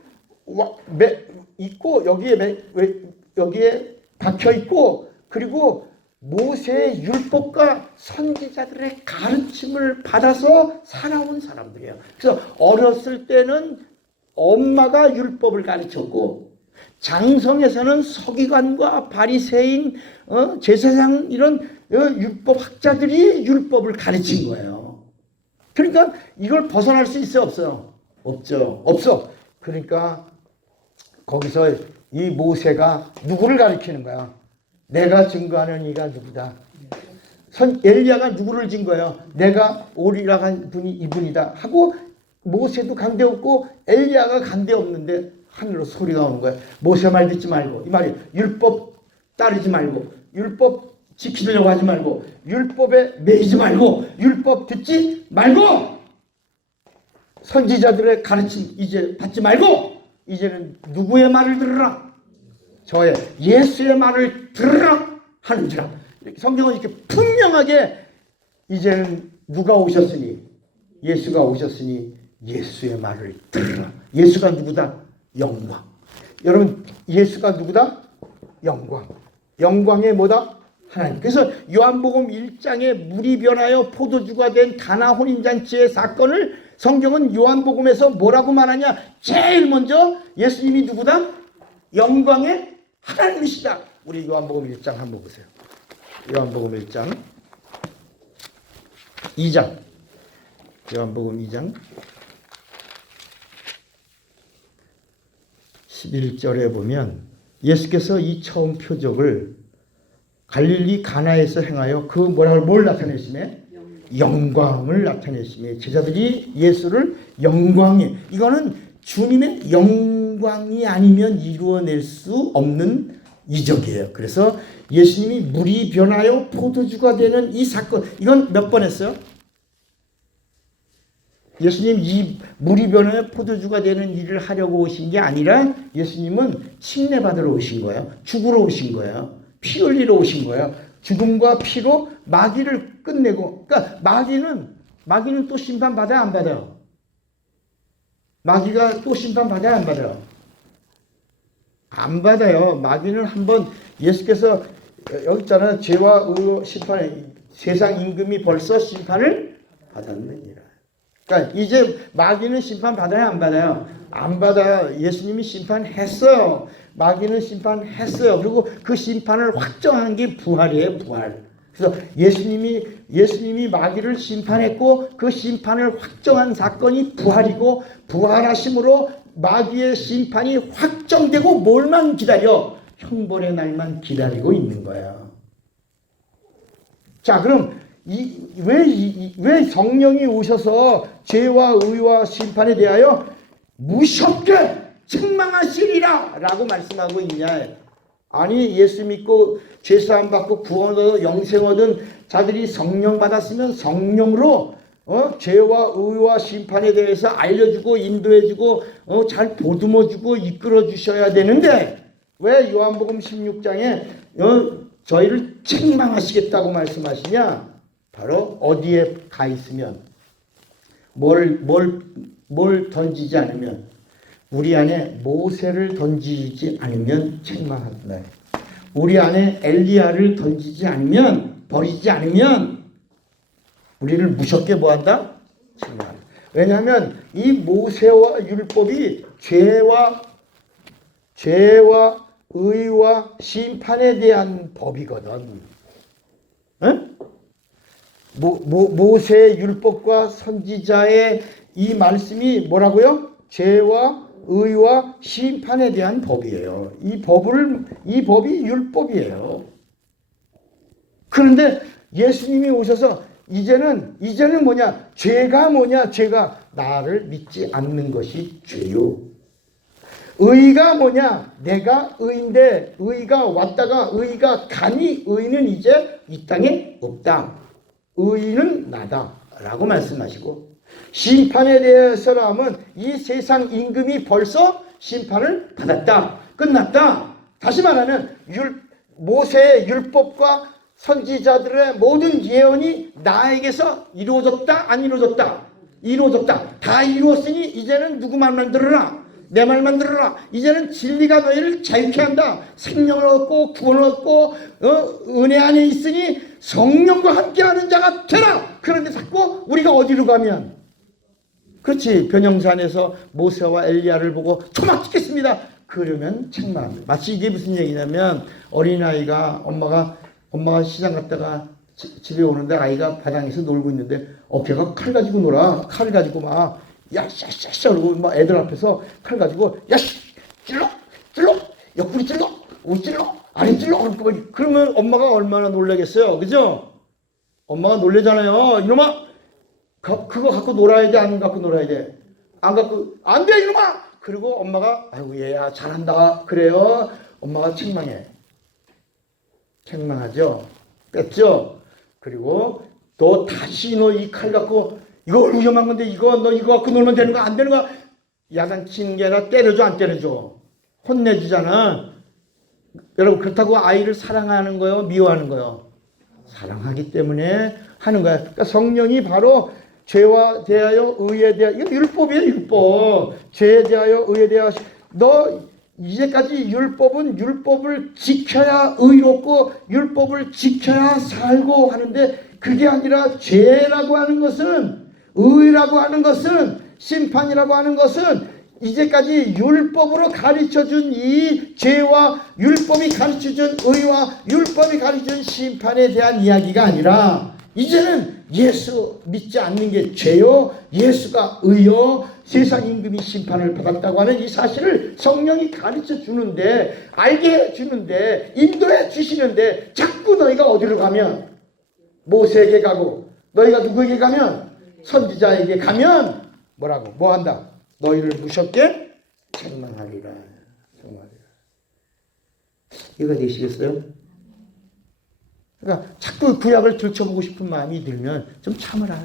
있고 여기에 박혀 있고 그리고 모세의 율법과 선지자들의 가르침을 받아서 살아온 사람들이에요. 그래서 어렸을 때는 엄마가 율법을 가르쳤고 장성에서는 서기관과 바리새인, 제사장 이런 율법학자들이 율법을 가르친 거예요. 그러니까 이걸 벗어날 수 있어요? 없어요? 없죠. 없어. 그러니까 거기서 이 모세가 누구를 가리키는 거야? 내가 증거하는 이가 누구다? 엘리야가 누구를 증거해요? 내가 오리라 한 분이 이분이다 하고 모세도 간대 없고 엘리야가 간대 없는데 하늘로 소리가 오는 거야. 모세 말 듣지 말고 이 말이 율법 따르지 말고 율법 지키려고 하지 말고 율법에 매이지 말고 율법 듣지 말고 선지자들의 가르침 이제 받지 말고 이제는 누구의 말을 들으라? 저의 예수의 말을 들으라 하는지라. 성경은 이렇게 분명하게 이제는 누가 오셨으니 예수가 오셨으니 예수의 말을 들으라. 예수가 누구다? 영광. 여러분 예수가 누구다? 영광. 영광의 뭐다? 하나님. 그래서 요한복음 1장에 물이 변하여 포도주가 된 가나 혼인잔치의 사건을 성경은 요한복음에서 뭐라고 말하냐? 제일 먼저 예수님이 누구다? 영광의 하나님이시다. 우리 요한복음 1장 한번 보세요. 요한복음 1장 2장 요한복음 2장 11절에 보면 예수께서 이 처음 표적을 갈릴리 가나에서 행하여 그 뭘 나타내시네? 영광을 나타내시며 제자들이 예수를 영광에 이거는 주님의 영광이 아니면 이루어낼 수 없는 이적이에요. 그래서 예수님이 물이 변하여 포도주가 되는 이 사건 이건 몇 번 했어요? 예수님 이 물이 변하여 포도주가 되는 일을 하려고 오신 게 아니라 예수님은 칭례받으러 오신 거예요. 죽으러 오신 거예요. 피 흘리러 오신 거예요. 죽음과 피로 마귀를 끝내고 그러니까 마귀는 또 심판받아야 안 받아요? 마귀가 또 심판받아야 안 받아요? 안 받아요. 마귀는 한번 예수께서 여기 있잖아요. 죄와 의로 심판에 세상 임금이 벌써 심판을 받았느니라. 그러니까 이제 마귀는 심판받아야 안 받아요? 안 받아요. 예수님이 심판했어요. 마귀는 심판했어요. 그리고 그 심판을 확정한 게 부활이에요. 부활. 그래서 예수님이 마귀를 심판했고 그 심판을 확정한 사건이 부활이고 부활하심으로 마귀의 심판이 확정되고 뭘만 기다려? 형벌의 날만 기다리고 있는 거예요. 자, 그럼 왜 성령이 오셔서 죄와 의와 심판에 대하여 무섭게 책망하시리라 라고 말씀하고 있냐? 아니 예수 믿고 죄사함 받고 구원 얻어 영생 얻은 자들이 성령 받았으면 성령으로 죄와 의와 심판에 대해서 알려주고 인도해주고 잘 보듬어주고 이끌어주셔야 되는데 왜 요한복음 16장에 저희를 책망하시겠다고 말씀하시냐? 바로 어디에 가 있으면 뭘 던지지 않으면 우리 안에 모세를 던지지 않으면 책망한다. 우리 안에 엘리야를 던지지 않으면 버리지 않으면 우리를 무섭게 뭐한다? 책망한다. 왜냐하면 이 모세와 율법이 죄와 의와 심판에 대한 법이거든. 응? 모세의 율법과 선지자의 이 말씀이 뭐라고요? 죄와 의와 심판에 대한 법이에요. 이 법이 율법이에요. 그런데 예수님이 오셔서 이제는 뭐냐? 죄가 뭐냐? 죄가 나를 믿지 않는 것이 죄요. 의가 뭐냐? 내가 의인데 의가 왔다가 의가 가니 의는 이제 이 땅에 없다. 의인은 나다 라고 말씀하시고, 심판에 대해서라면 이 세상 임금이 벌써 심판을 받았다. 끝났다. 다시 말하면 모세의 율법과 선지자들의 모든 예언이 나에게서 이루어졌다? 안 이루어졌다? 이루어졌다. 다 이루었으니 이제는 누구 말만 들으라? 내 말만 들으라. 이제는 진리가 너희를 자유케 한다. 생명을 얻고 구원을 얻고 은혜 안에 있으니 성령과 함께하는 자가 되라. 그런데 자꾸 우리가 어디로 가면, 그렇지, 변형산에서 모세와 엘리야를 보고 초막 찍겠습니다 그러면 책망합니다. 마치 이게 무슨 얘기냐면, 어린아이가 엄마가 시장 갔다가 집에 오는데 아이가 바닥에서 놀고 있는데 걔가 칼 가지고 놀아. 칼 가지고 막 야샤샤샤 그러고 막 애들 앞에서 칼 가지고 야씨 찔러 옆구리 찔러 옷 찔러 아래 찔러 그러면 엄마가 얼마나 놀라겠어요. 그죠? 엄마가 놀래잖아요. 이놈아 그거 갖고 놀아야 돼? 안 갖고 놀아야 돼? 안 갖고 안 돼 이놈아. 그리고 엄마가 아이고 얘야 잘한다 그래요. 엄마가 책망하죠. 뺐죠. 그리고 또 다시 너 이 칼 갖고 이거 위험한 건데 너 이거 갖고 놀면 되는 거 안 되는 거 야단치는 게 아니라 때려줘 안 때려줘? 혼내주잖아. 여러분 그렇다고 아이를 사랑하는 거요? 미워하는 거요? 사랑하기 때문에 하는 거야. 그러니까 성령이 바로 죄와 대하여 의에 대하여, 이거 율법이에요. 율법. 죄에 대하여 의에 대하여 너 이제까지 율법을 지켜야 의롭고 율법을 지켜야 살고 하는데, 그게 아니라 죄라고 하는 것은, 의라고 하는 것은, 심판이라고 하는 것은 이제까지 율법으로 가르쳐준 이 죄와 율법이 가르쳐준 의와 율법이 가르쳐준 심판에 대한 이야기가 아니라, 이제는 예수 믿지 않는 게 죄요, 예수가 의요, 세상 임금이 심판을 받았다고 하는 이 사실을 성령이 가르쳐 주는데, 알게 해 주는데, 인도해 주시는데, 자꾸 너희가 어디로 가면, 모세에게 가고 너희가 누구에게 가면, 선지자에게 가면 뭐라고? 뭐 한다? 너희를 무섭게 책망하리라. 이거 되시겠어요? 그러니까 자꾸 구약을 들춰보고 싶은 마음이 들면 좀 참으라.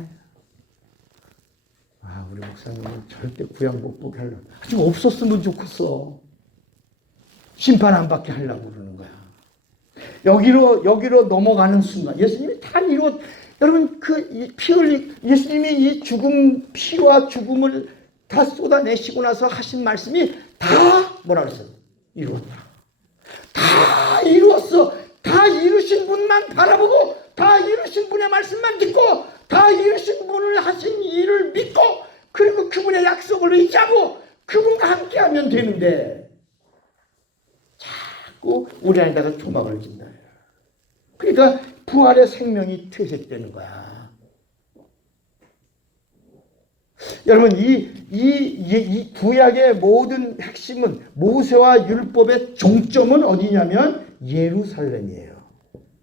우리 목사님은 절대 구약 못 보게 하려고. 좀 없었으면 좋겠어. 심판 안 받게 하려고 그러는 거야. 여기로 넘어가는 순간 예수님이 다 여러분 피 흘리 예수님이 이 피와 죽음을 다 쏟아내시고 나서 하신 말씀이 다 뭐라 그랬어요? 이루었다. 다 이루었어. 다 이루신 분만 바라보고, 다 이루신 분의 말씀만 듣고, 다 이루신 분을 하신 일을 믿고, 그리고 그분의 약속을 의지하고 그분과 함께하면 되는데, 자꾸 우리 안에다가 조막을 진다. 그러니까 부활의 생명이 퇴색되는 거야. 여러분 이 구약의 모든 핵심은, 모세와 율법의 종점은 어디냐면 예루살렘이에요.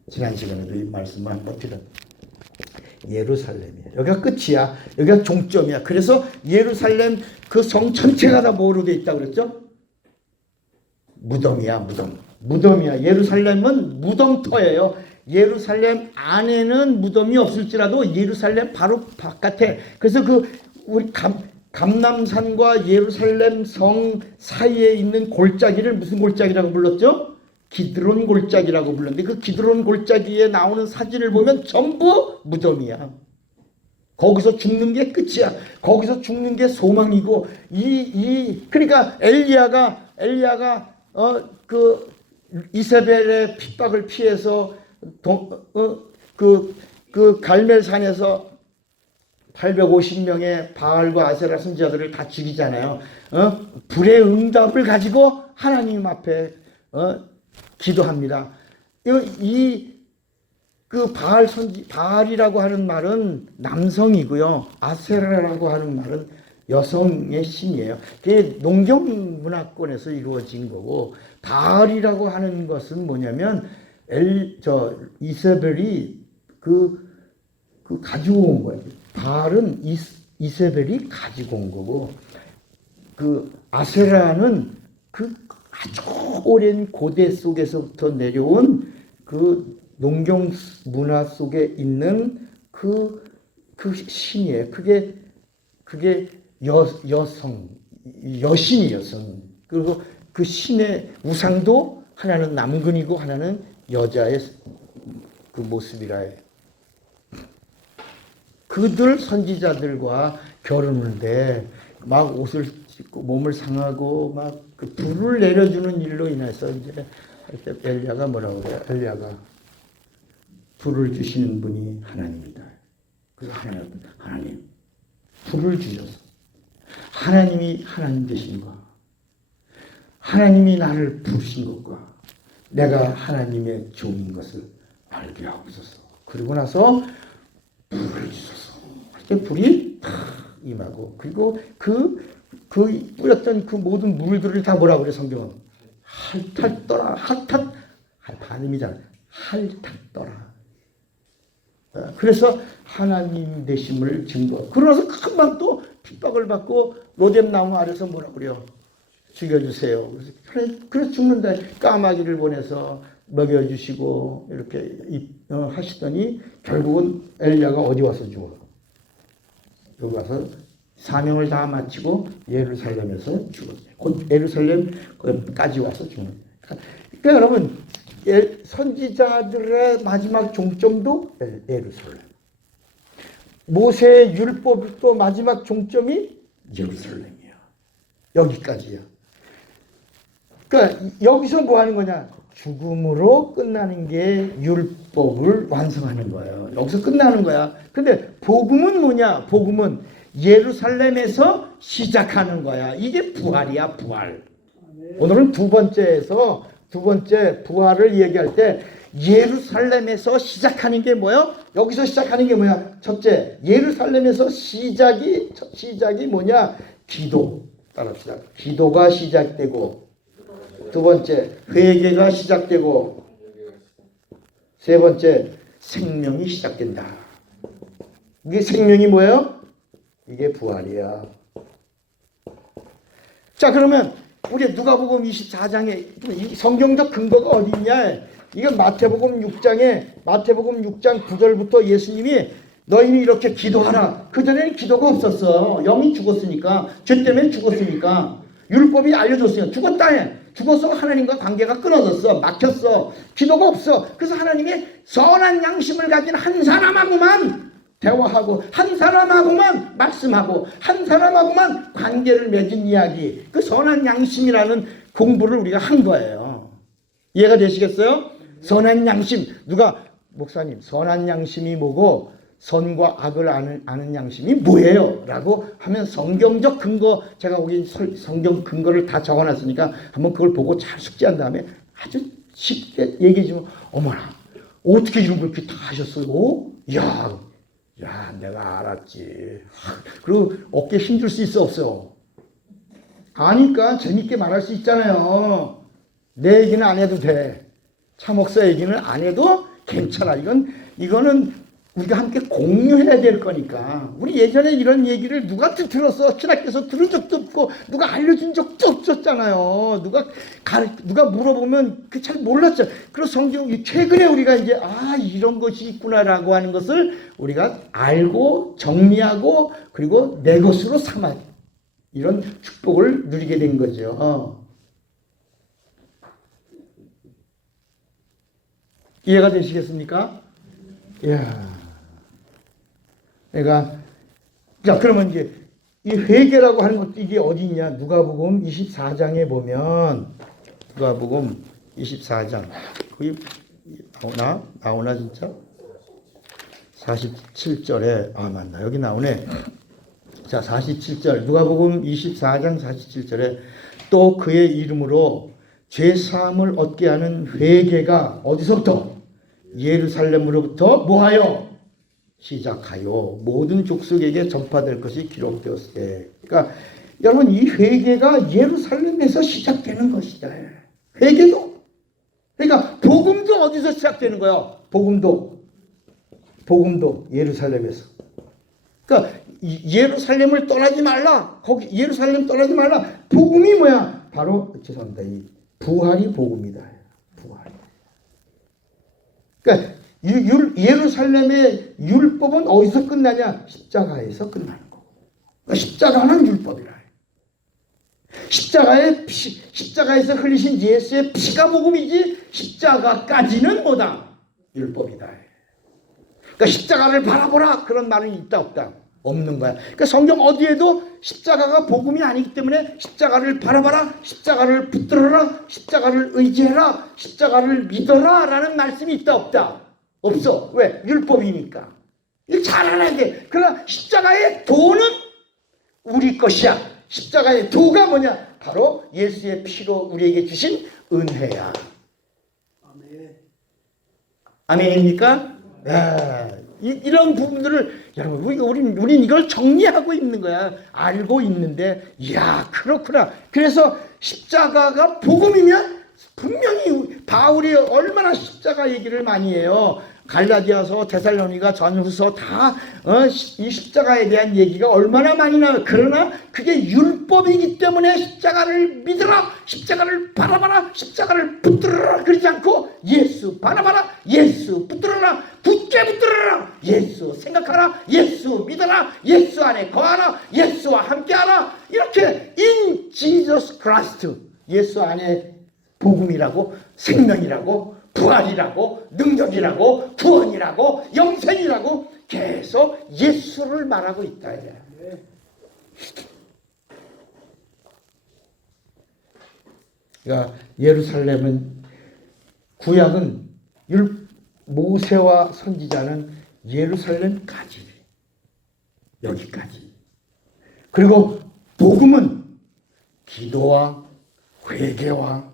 지난 시간에도 이 말씀을 한번 드렸는데 예루살렘이에요. 여기가 끝이야. 여기가 종점이야. 그래서 예루살렘 그 성 전체가 다 뭐로 돼 있다고 그랬죠? 무덤이야. 무덤이야. 예루살렘은 무덤터예요. 예루살렘 안에는 무덤이 없을지라도 예루살렘 바로 바깥에, 그래서 우리 감람산과 예루살렘 성 사이에 있는 골짜기를 무슨 골짜기라고 불렀죠? 기드론 골짜기라고 불렀는데, 그 기드론 골짜기에 나오는 사진을 보면 전부 무덤이야. 거기서 죽는 게 끝이야. 거기서 죽는 게 소망이고, 그러니까 엘리야가 이세벨의 핍박을 피해서 갈멜산에서 850명의 바알과 아세라 선지자들을 다 죽이잖아요. 불의 응답을 가지고 하나님 앞에 기도합니다. 바알이라고 하는 말은 남성이고요, 아세라라고 하는 말은 여성의 신이에요. 그게 농경 문화권에서 이루어진 거고, 바알이라고 하는 것은 뭐냐면 이세벨이 그 가지고 온 거예요. 바알은 이세벨이 가지고 온 거고, 그 아세라는 그 아주 오랜 고대 속에서부터 내려온 그 농경 문화 속에 있는 그 신이에요. 그게 여신이었어. 그리고 그 신의 우상도 하나는 남근이고 하나는 여자의 그 모습이라 해요. 그들 선지자들과 결혼을 해. 막 옷을 찢고 몸을 상하고 막 그 불을 내려주는 일로 인해서 이제 엘리야가 뭐라고 그래요? 엘리야가 불을 주시는 분이 하나님이다. 그래서 하나님 불을 주셔서 하나님이 하나님 되신 것, 하나님이 나를 부르신 것과 내가 하나님의 종인 것을 알게 하옵소서. 그러고 나서 불을 주소서. 그때 불이 탁 임하고, 그리고 그 뿌렸던 그 모든 물들을 다 뭐라고 그래 성경은? 핥았 떠라. 반음이잖아. 핥았더라. 그래서 하나님 되심을 증거. 그러면서 금방 또 핍박을 받고 로뎀 나무 아래서 뭐라고 그래요? 죽여주세요. 그래서 죽는다. 까마귀를 보내서 먹여주시고 이렇게 하시더니 결국은 엘리야가 어디 와서 죽어? 여기 와서 사명을 다 마치고 예루살렘에서 죽었어요. 곧 예루살렘까지 와서 죽는. 그러니까 여러분 선지자들의 마지막 종점도 예루살렘. 모세의 율법도 마지막 종점이 예루살렘이야. 여기까지야. 그러니까 여기서 뭐 하는 거냐? 죽음으로 끝나는 게 율법을 완성하는 거예요. 여기서 끝나는 거야. 근데 복음은 뭐냐? 복음은 예루살렘에서 시작하는 거야. 이게 부활이야, 부활. 오늘은 두 번째 부활을 얘기할 때 예루살렘에서 시작하는 게 뭐예요? 여기서 시작하는 게 뭐야? 첫째, 예루살렘에서 시작이 뭐냐? 기도. 따라합시다. 기도가 시작되고, 두 번째, 회개가 시작되고, 세 번째, 생명이 시작된다. 이게 생명이 뭐예요? 이게 부활이야. 자, 그러면 우리 누가복음 24장에 성경적 근거가 어디 있냐? 이건 마태복음 6장 9절부터 예수님이 너희는 이렇게 기도하라. 그전에는 기도가 없었어. 영이 죽었으니까. 죄 때문에 죽었으니까. 율법이 알려줬으니까. 죽었다 해. 죽어서 하나님과 관계가 끊어졌어. 막혔어. 기도가 없어. 그래서 하나님이 선한 양심을 가진 한 사람하고만 대화하고, 한 사람하고만 말씀하고, 한 사람하고만 관계를 맺은 이야기. 그 선한 양심이라는 공부를 우리가 한 거예요. 이해가 되시겠어요? 선한 양심. 누가 목사님 선한 양심이 뭐고 선과 악을 아는 양심이 뭐예요? 라고 하면 성경적 근거, 제가 거기 성경 근거를 다 적어놨으니까 한번 그걸 보고 잘 숙지한 다음에 아주 쉽게 얘기해 주면, 어머나 어떻게 이런 걸 이렇게 다 하셨어요? 야, 내가 알았지. 그리고 어깨 힘줄 수 있어 없어? 아니까 재밌게 말할 수 있잖아요. 내 얘기는 안 해도 돼. 차 목사 얘기는 안 해도 괜찮아. 이거는 우리가 함께 공유해야 될 거니까. 우리 예전에 이런 얘기를 누가 들었어? 신학교에서 들은 적도 없고 누가 알려준 적도 없었잖아요. 누가 물어보면 그 잘 몰랐죠. 그래서 성경 최근에 우리가 이제 이런 것이 있구나라고 하는 것을 우리가 알고 정리하고 그리고 내 것으로 삼아 이런 축복을 누리게 된 거죠. 이해가 되시겠습니까? 이야. 자, 그러면 이제 이 회개라고 하는 것도 이게 어디 있냐? 누가복음 24장에 보면, 누가복음 24장. 거기 나오나 진짜? 47절에, 맞나. 여기 나오네. 자, 47절. 누가복음 24장 47절에 또 그의 이름으로 죄사함을 얻게 하는 회개가 어디서부터? 예루살렘으로부터 뭐하여? 시작하여 모든 족속에게 전파될 것이 기록되었을 때. 그러니까 여러분 이 회개가 예루살렘에서 시작되는 것이다. 회개도. 그러니까 복음도 어디서 시작되는 거야? 복음도 복음도 예루살렘에서. 그러니까 예루살렘을 떠나지 말라. 거기 예루살렘 떠나지 말라. 복음이 뭐야? 바로 죄송합니다. 이 부활이 복음이다. 부활. 그러니까 예루살렘의 율법은 어디서 끝나냐? 십자가에서 끝나는 거고. 그러니까 십자가는 율법이라. 십자가에서 흘리신 예수의 피가 복음이지 십자가까지는 뭐다? 율법이다. 그러니까 십자가를 바라보라 그런 말은 있다 없다? 없는 거야. 그러니까 성경 어디에도 십자가가 복음이 아니기 때문에 십자가를 바라봐라, 십자가를 붙들어라, 십자가를 의지해라, 십자가를 믿어라 라는 말씀이 있다 없다? 없어. 왜? 율법이니까. 이거 잘 알아야 돼. 그러나 십자가의 도는 우리 것이야. 십자가의 도가 뭐냐? 바로 예수의 피로 우리에게 주신 은혜야. 아멘. 아멘입니까? 이런 부분들을 여러분 우린 이걸 정리하고 있는 거야. 알고 있는데 이야 그렇구나. 그래서 십자가가 복음이면 분명히 바울이 얼마나 십자가 얘기를 많이 해요. 갈라디아서, 데살로니가, 전후서 다 이 십자가에 대한 얘기가 얼마나 많이 나와요. 그러나 그게 율법이기 때문에 십자가를 믿으라, 십자가를 바라봐라, 십자가를 붙들어라 그러지 않고 예수 바라봐라, 예수 붙들어라, 굳게 붙들어라, 예수 생각하라, 예수 믿어라, 예수 안에 거하라, 예수와 함께하라. 이렇게 in Jesus Christ, 예수 안에 복음이라고, 생명이라고, 부활이라고, 능력이라고, 구원이라고, 영생이라고 계속 예수를 말하고 있다. 그러니까 예루살렘은, 구약은 모세와 선지자는 예루살렘까지, 여기까지. 그리고 복음은 기도와 회개와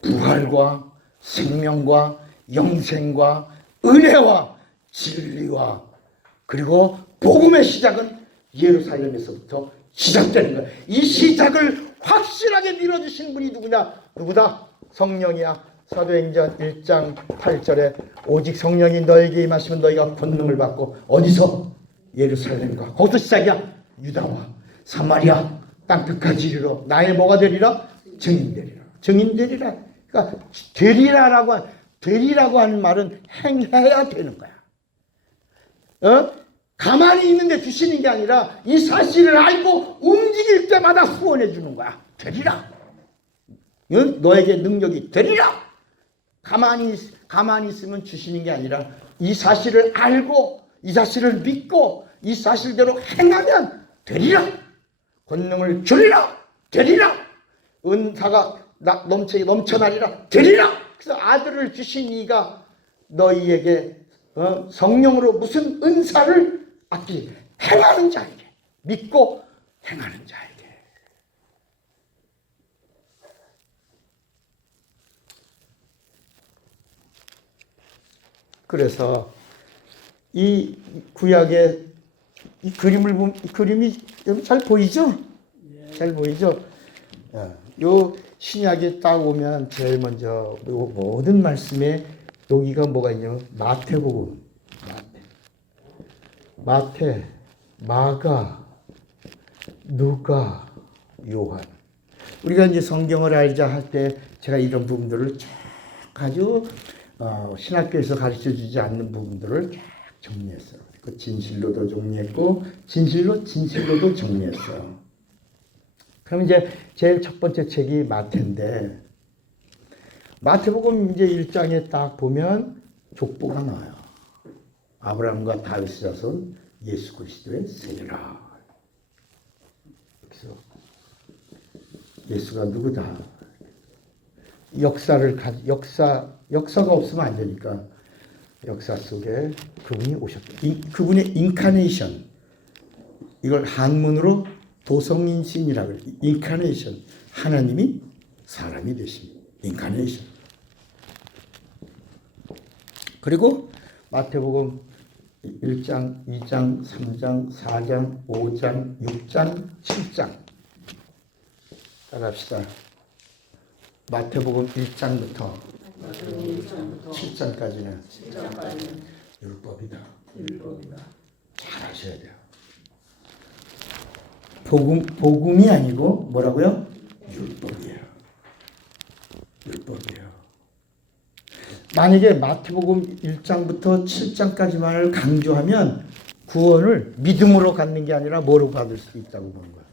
부활과 생명과 영생과 은혜와 진리와, 그리고 복음의 시작은 예루살렘에서부터 시작되는 거예요. 이 시작을 확실하게 밀어주신 분이 누구다? 성령이야. 사도행전 1장 8절에 오직 성령이 너에게 임하시면 너희가 권능을 받고, 어디서? 예루살렘과. 거기서 시작이야. 유다와 사마리아 땅끝까지 이르러 나의 뭐가 되리라? 증인되리라. 증인되리라. 그러니까 되리라고 하는 말은 행해야 되는 거야. 가만히 있는데 주시는 게 아니라 이 사실을 알고 움직일 때마다 후원해 주는 거야. 되리라. 너에게 능력이 되리라. 가만히 있으면 주시는 게 아니라 이 사실을 알고 이 사실을 믿고 이 사실대로 행하면 되리라. 권능을 주리라. 되리라. 은사가 넘쳐나리라. 되리라. 그래서 아들을 주신 이가 너희에게 성령으로 무슨 은사를 받기? 행하는 자에게. 믿고 행하는 자에게. 그래서 이 구약의 이 그림을 보면, 이 그림이 잘 보이죠? 잘 보이죠? 요 신약에 딱 오면 제일 먼저 요 모든 말씀에 여기가 뭐가 있냐면 마태복음, 마태, 마가, 누가, 요한. 우리가 이제 성경을 알자 할 때 제가 이런 부분들을 쫙 아주 신학교에서 가르쳐주지 않는 부분들을 쫙 정리했어요. 그 진실로도 정리했고 진실로도 정리했어요. 그럼 이제 제일 첫 번째 책이 마태인데, 마태복음 이제 1장에 딱 보면 족보가 나와요. 아브라함과 다윗의 자손 예수 그리스도의 세리라. 그래서 예수가 누구다? 역사가 없으면 안 되니까 역사 속에 그분이 오셨다. 그분의 인카네이션, 이걸 한문으로 도성인신이라고 그래요. 인카네이션, 하나님이 사람이 되신 인카네이션. 그리고 마태복음 1장, 2장, 3장, 4장, 5장, 6장, 7장 따라합시다. 마태복음 1장부터 7장까지는 율법이다. 율법이다. 잘 아셔야 돼요. 복음이 아니고 뭐라고요? 율법이에요. 율법이에요. 만약에 마태복음 1장부터 7장까지만을 강조하면 구원을 믿음으로 갖는 게 아니라 뭐로 받을 수 있다고 보는 거예요?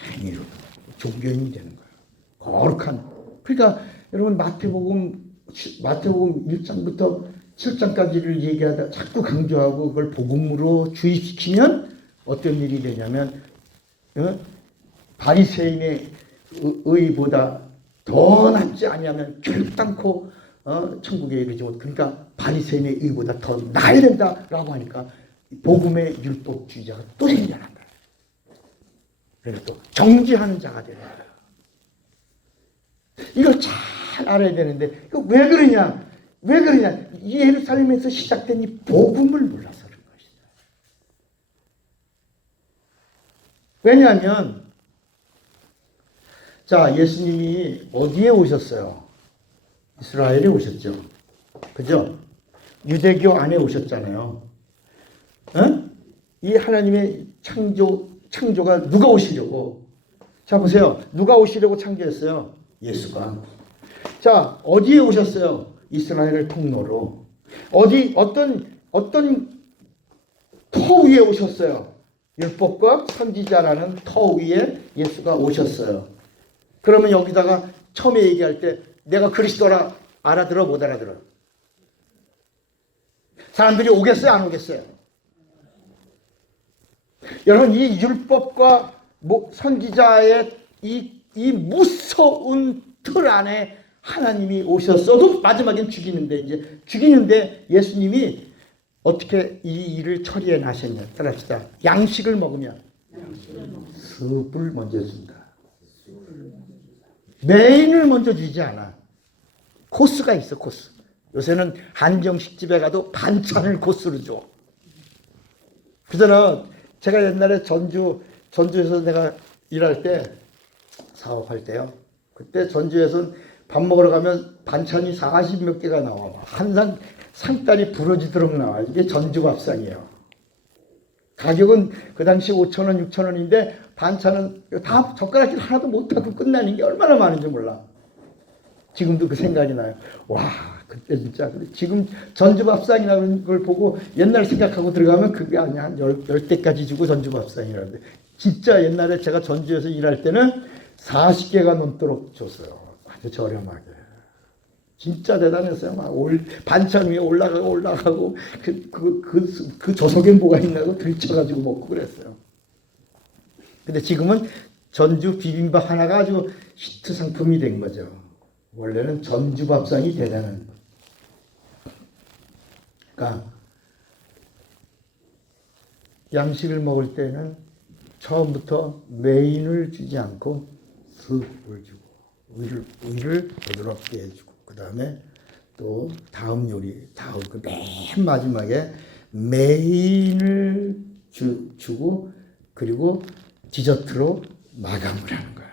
행위로. 종교인이 되는 거예요. 거룩한. 그러니까 여러분 마태복음 1장부터 7장까지를 얘기하다 자꾸 강조하고 그걸 복음으로 주입시키면 어떤 일이 되냐면 바리새인의 의보다 더 낫지 아니하면 결단코 천국에 이르지 못. 그러니까 바리새인의 의보다 더 나아야 된다라고 하니까 복음의 율법주의자가 또 생겨난 거예요. 그래서 또 정죄하는 자가 되는 거예요. 이걸 잘 알아야 되는데 이거 왜 그러냐? 왜 그러냐? 이 예루살렘에서 시작된 이 복음을 몰라서 그런 것이다. 왜냐하면 자, 예수님이 어디에 오셨어요? 이스라엘에 오셨죠. 그죠? 유대교 안에 오셨잖아요. 이 하나님의 창조가 누가 오시려고? 자, 보세요. 누가 오시려고 창조했어요? 예수가. 자, 어디에 오셨어요? 이스라엘을 통로로. 어떤 터 위에 오셨어요? 율법과 선지자라는 터 위에 예수가 오셨어요. 그러면 여기다가 처음에 얘기할 때 내가 그리스도라 알아들어 못 알아들어? 사람들이 오겠어요 안 오겠어요? 여러분 이 율법과 선지자의 이 무서운 틀 안에 하나님이 오셨어도 마지막엔 죽이는데 예수님이 어떻게 이 일을 처리해 나셨냐? 따라합시다. 양식을 먹으면 습을 먼저 준다. 메인을 먼저 주지 않아. 코스가 있어, 코스. 요새는 한정식 집에 가도 반찬을 코스로 줘. 그잖아. 제가 옛날에 전주에서 내가 일할 때, 사업할 때요. 그때 전주에서는 밥 먹으러 가면 반찬이 40 몇 개가 나와. 항상 상다리 부러지도록 나와. 이게 전주 밥상이에요. 가격은 그 당시 5,000원, 6,000원인데 반찬은 다 젓가락질 하나도 못하고 끝나는 게 얼마나 많은지 몰라. 지금도 그 생각이 나요. 와, 그때 진짜. 지금 전주밥상이나 그런 걸 보고 옛날 생각하고 들어가면 그게 아니야. 한 10대까지 주고 전주밥상이라는데. 진짜 옛날에 제가 전주에서 일할 때는 40개가 넘도록 줬어요. 아주 저렴하게. 진짜 대단했어요. 막 반찬 위에 올라가고 그 저속에 뭐가 있나고 들쳐가지고 먹고 그랬어요. 근데 지금은 전주 비빔밥 하나가 아주 히트 상품이 된 거죠. 원래는 전주 밥상이 대단한. 그러니까 양식을 먹을 때는 처음부터 메인을 주지 않고 습을 주고 의를 부드럽게 해주고 그 다음에 또 다음 요리, 그 맨 마지막에 메인을 주고 그리고 디저트로 마감을 하는 거예요.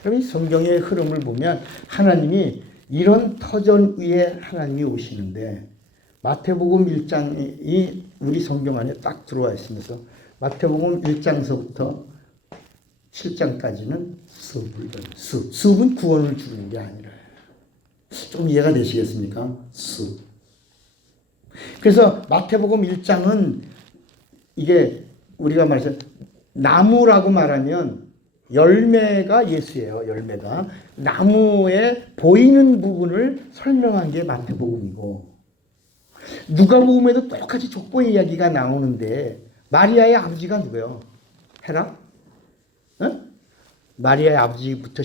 그럼 이 성경의 흐름을 보면 하나님이 이런 터전 위에 하나님이 오시는데 마태복음 1장이 우리 성경 안에 딱 들어와 있으면서 마태복음 1장서부터 7장까지는 습은 구원을 주는 게 아니라 좀 이해가 되시겠습니까? 습. 그래서 마태복음 1장은 이게 우리가 말해서 나무라고 말하면 열매가 예수예요. 열매가. 나무에 보이는 부분을 설명한 게 마태복음이고 누가복음에도 똑같이 족보의 이야기가 나오는데 마리아의 아버지가 누구예요? 헤라? 마리아부터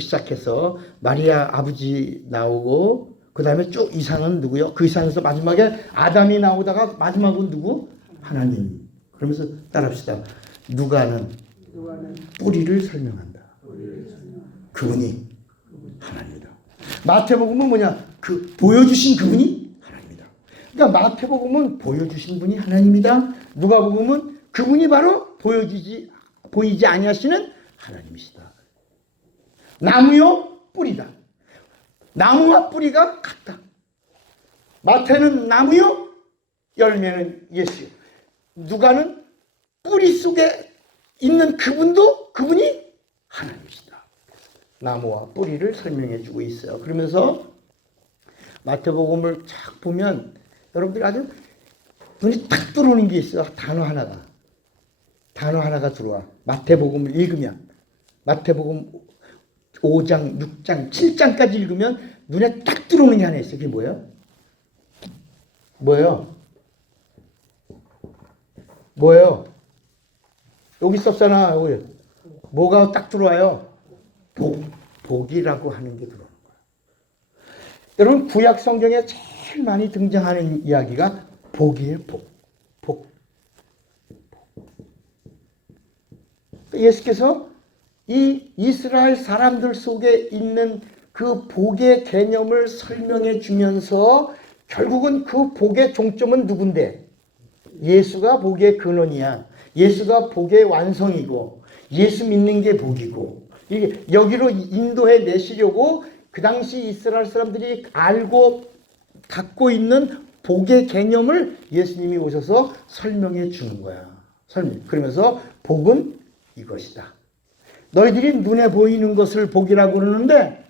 시작해서 마리아 아버지 나오고 그 다음에 쭉 이상은 누구요? 그 이상에서 마지막에 아담이 나오다가 마지막은 누구? 하나님. 그러면서 따라합시다. 누가는 뿌리를 설명한다. 그분이 하나님이다. 마태복음은 뭐냐? 보여주신 그분이 하나님이다. 그러니까 마태복음은 보여주신 분이 하나님이다. 누가복음은 그분이 바로 보이지 아니하시는 하나님이시다. 나무요 뿌리다. 나무와 뿌리가 같다. 마태는 나무요 열매는 예수. 누가는 뿌리 속에 있는 그분이 하나님이시다. 나무와 뿌리를 설명해 주고 있어요. 그러면서 마태복음을 쫙 보면 여러분들이 아주 눈이 탁 들어오는 게 있어요. 단어 하나가 들어와. 마태복음을 읽으면, 마태복음 5장, 6장, 7장까지 읽으면 눈에 딱 들어오는 게 하나 있어요. 그게 뭐예요? 뭐예요? 여기 썼잖아. 여기. 뭐가 딱 들어와요? 복이라고 하는 게 들어오는 거예요. 여러분, 구약 성경에 제일 많이 등장하는 이야기가 복이에요. 복. 예수께서 이 이스라엘 사람들 속에 있는 그 복의 개념을 설명해 주면서 결국은 그 복의 종점은 누군데? 예수가 복의 근원이야. 예수가 복의 완성이고 예수 믿는 게 복이고, 이게 여기로 인도해 내시려고 그 당시 이스라엘 사람들이 알고 갖고 있는 복의 개념을 예수님이 오셔서 설명해 주는 거야. 그러면서 복은 이것이다. 너희들이 눈에 보이는 것을 복이라고 그러는데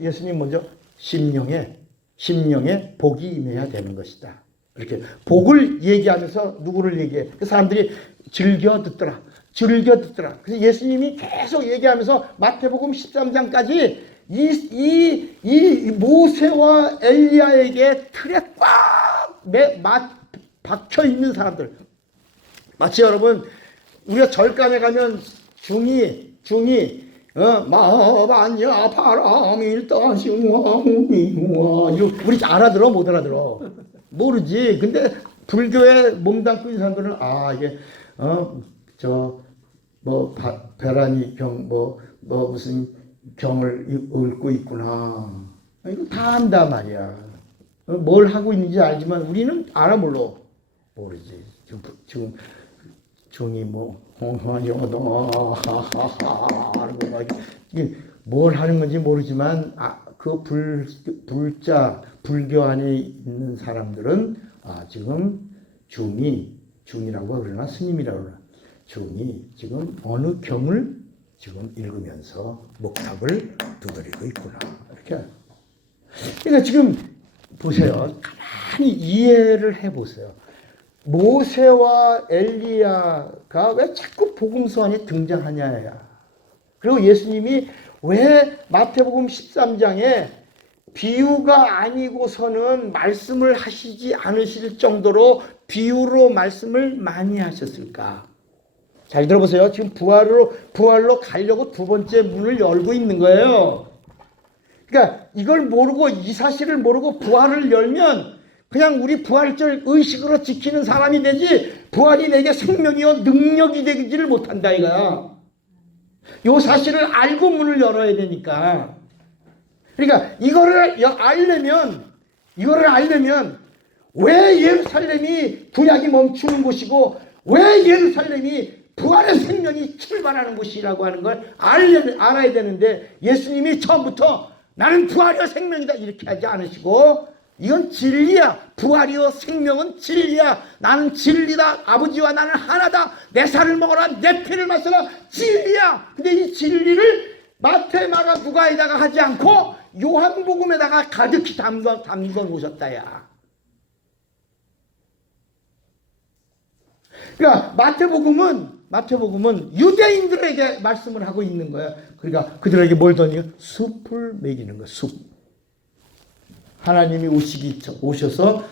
예수님 먼저 심령에 복이 임해야 되는 것이다. 이렇게 복을 얘기하면서 누구를 얘기해? 그 사람들이 즐겨 듣더라. 그래서 예수님이 계속 얘기하면서 마태복음 13장까지 이 모세와 엘리야에게 틀에 꽉 박혀 있는 사람들. 마치 여러분, 우리가 절간에 가면 중이 마바냐 바람일다 시와 우리 알아들어 못 알아들어? 모르지. 근데 불교에 몸담고 있는 사람들은 이게 베라니 병 무슨 병을 앓고 있구나. 이거 다 안다 말이야. 뭘 하고 있는지 알지만 우리는 알아 모르지. 지금 종이 뭘 하는 건지 모르지만 그 불교 안에 있는 사람들은 지금 중이라고 그러나 스님이라고 그러나 중이 지금 어느 경을 지금 읽으면서 목탁을 두드리고 있구나. 이렇게. 그러니까 지금 보세요. 가만히 이해를 해보세요. 모세와 엘리야가 왜 자꾸 복음서 안에 등장하냐야. 그리고 예수님이 왜 마태복음 13장에 비유가 아니고서는 말씀을 하시지 않으실 정도로 비유로 말씀을 많이 하셨을까? 잘 들어보세요. 지금 부활로 가려고 두 번째 문을 열고 있는 거예요. 그러니까 이걸 모르고, 이 사실을 모르고 부활을 열면 그냥 우리 부활절 의식으로 지키는 사람이 되지, 부활이 내게 생명이요 능력이 되지를 못한다 이거야. 이 사실을 알고 문을 열어야 되니까. 그러니까 이거를 알려면 왜 예루살렘이 구약이 멈추는 곳이고 왜 예루살렘이 부활의 생명이 출발하는 곳이라고 하는 걸 알아야 되는데, 예수님이 처음부터 나는 부활이요 생명이다 이렇게 하지 않으시고, 이건 진리야. 부활이요 생명은 진리야. 나는 진리다. 아버지와 나는 하나다. 내 살을 먹어라. 내 피를 마셔라. 진리야. 근데 이 진리를 마태, 마가, 누가에다가 하지 않고 요한복음에다가 가득히 담궈 놓으셨다야. 그러니까 마태복음은 유대인들에게 말씀을 하고 있는 거야. 그러니까 그들에게 뭘 던지냐? 숲을 먹이는 거야. 숲. 하나님이 오셔서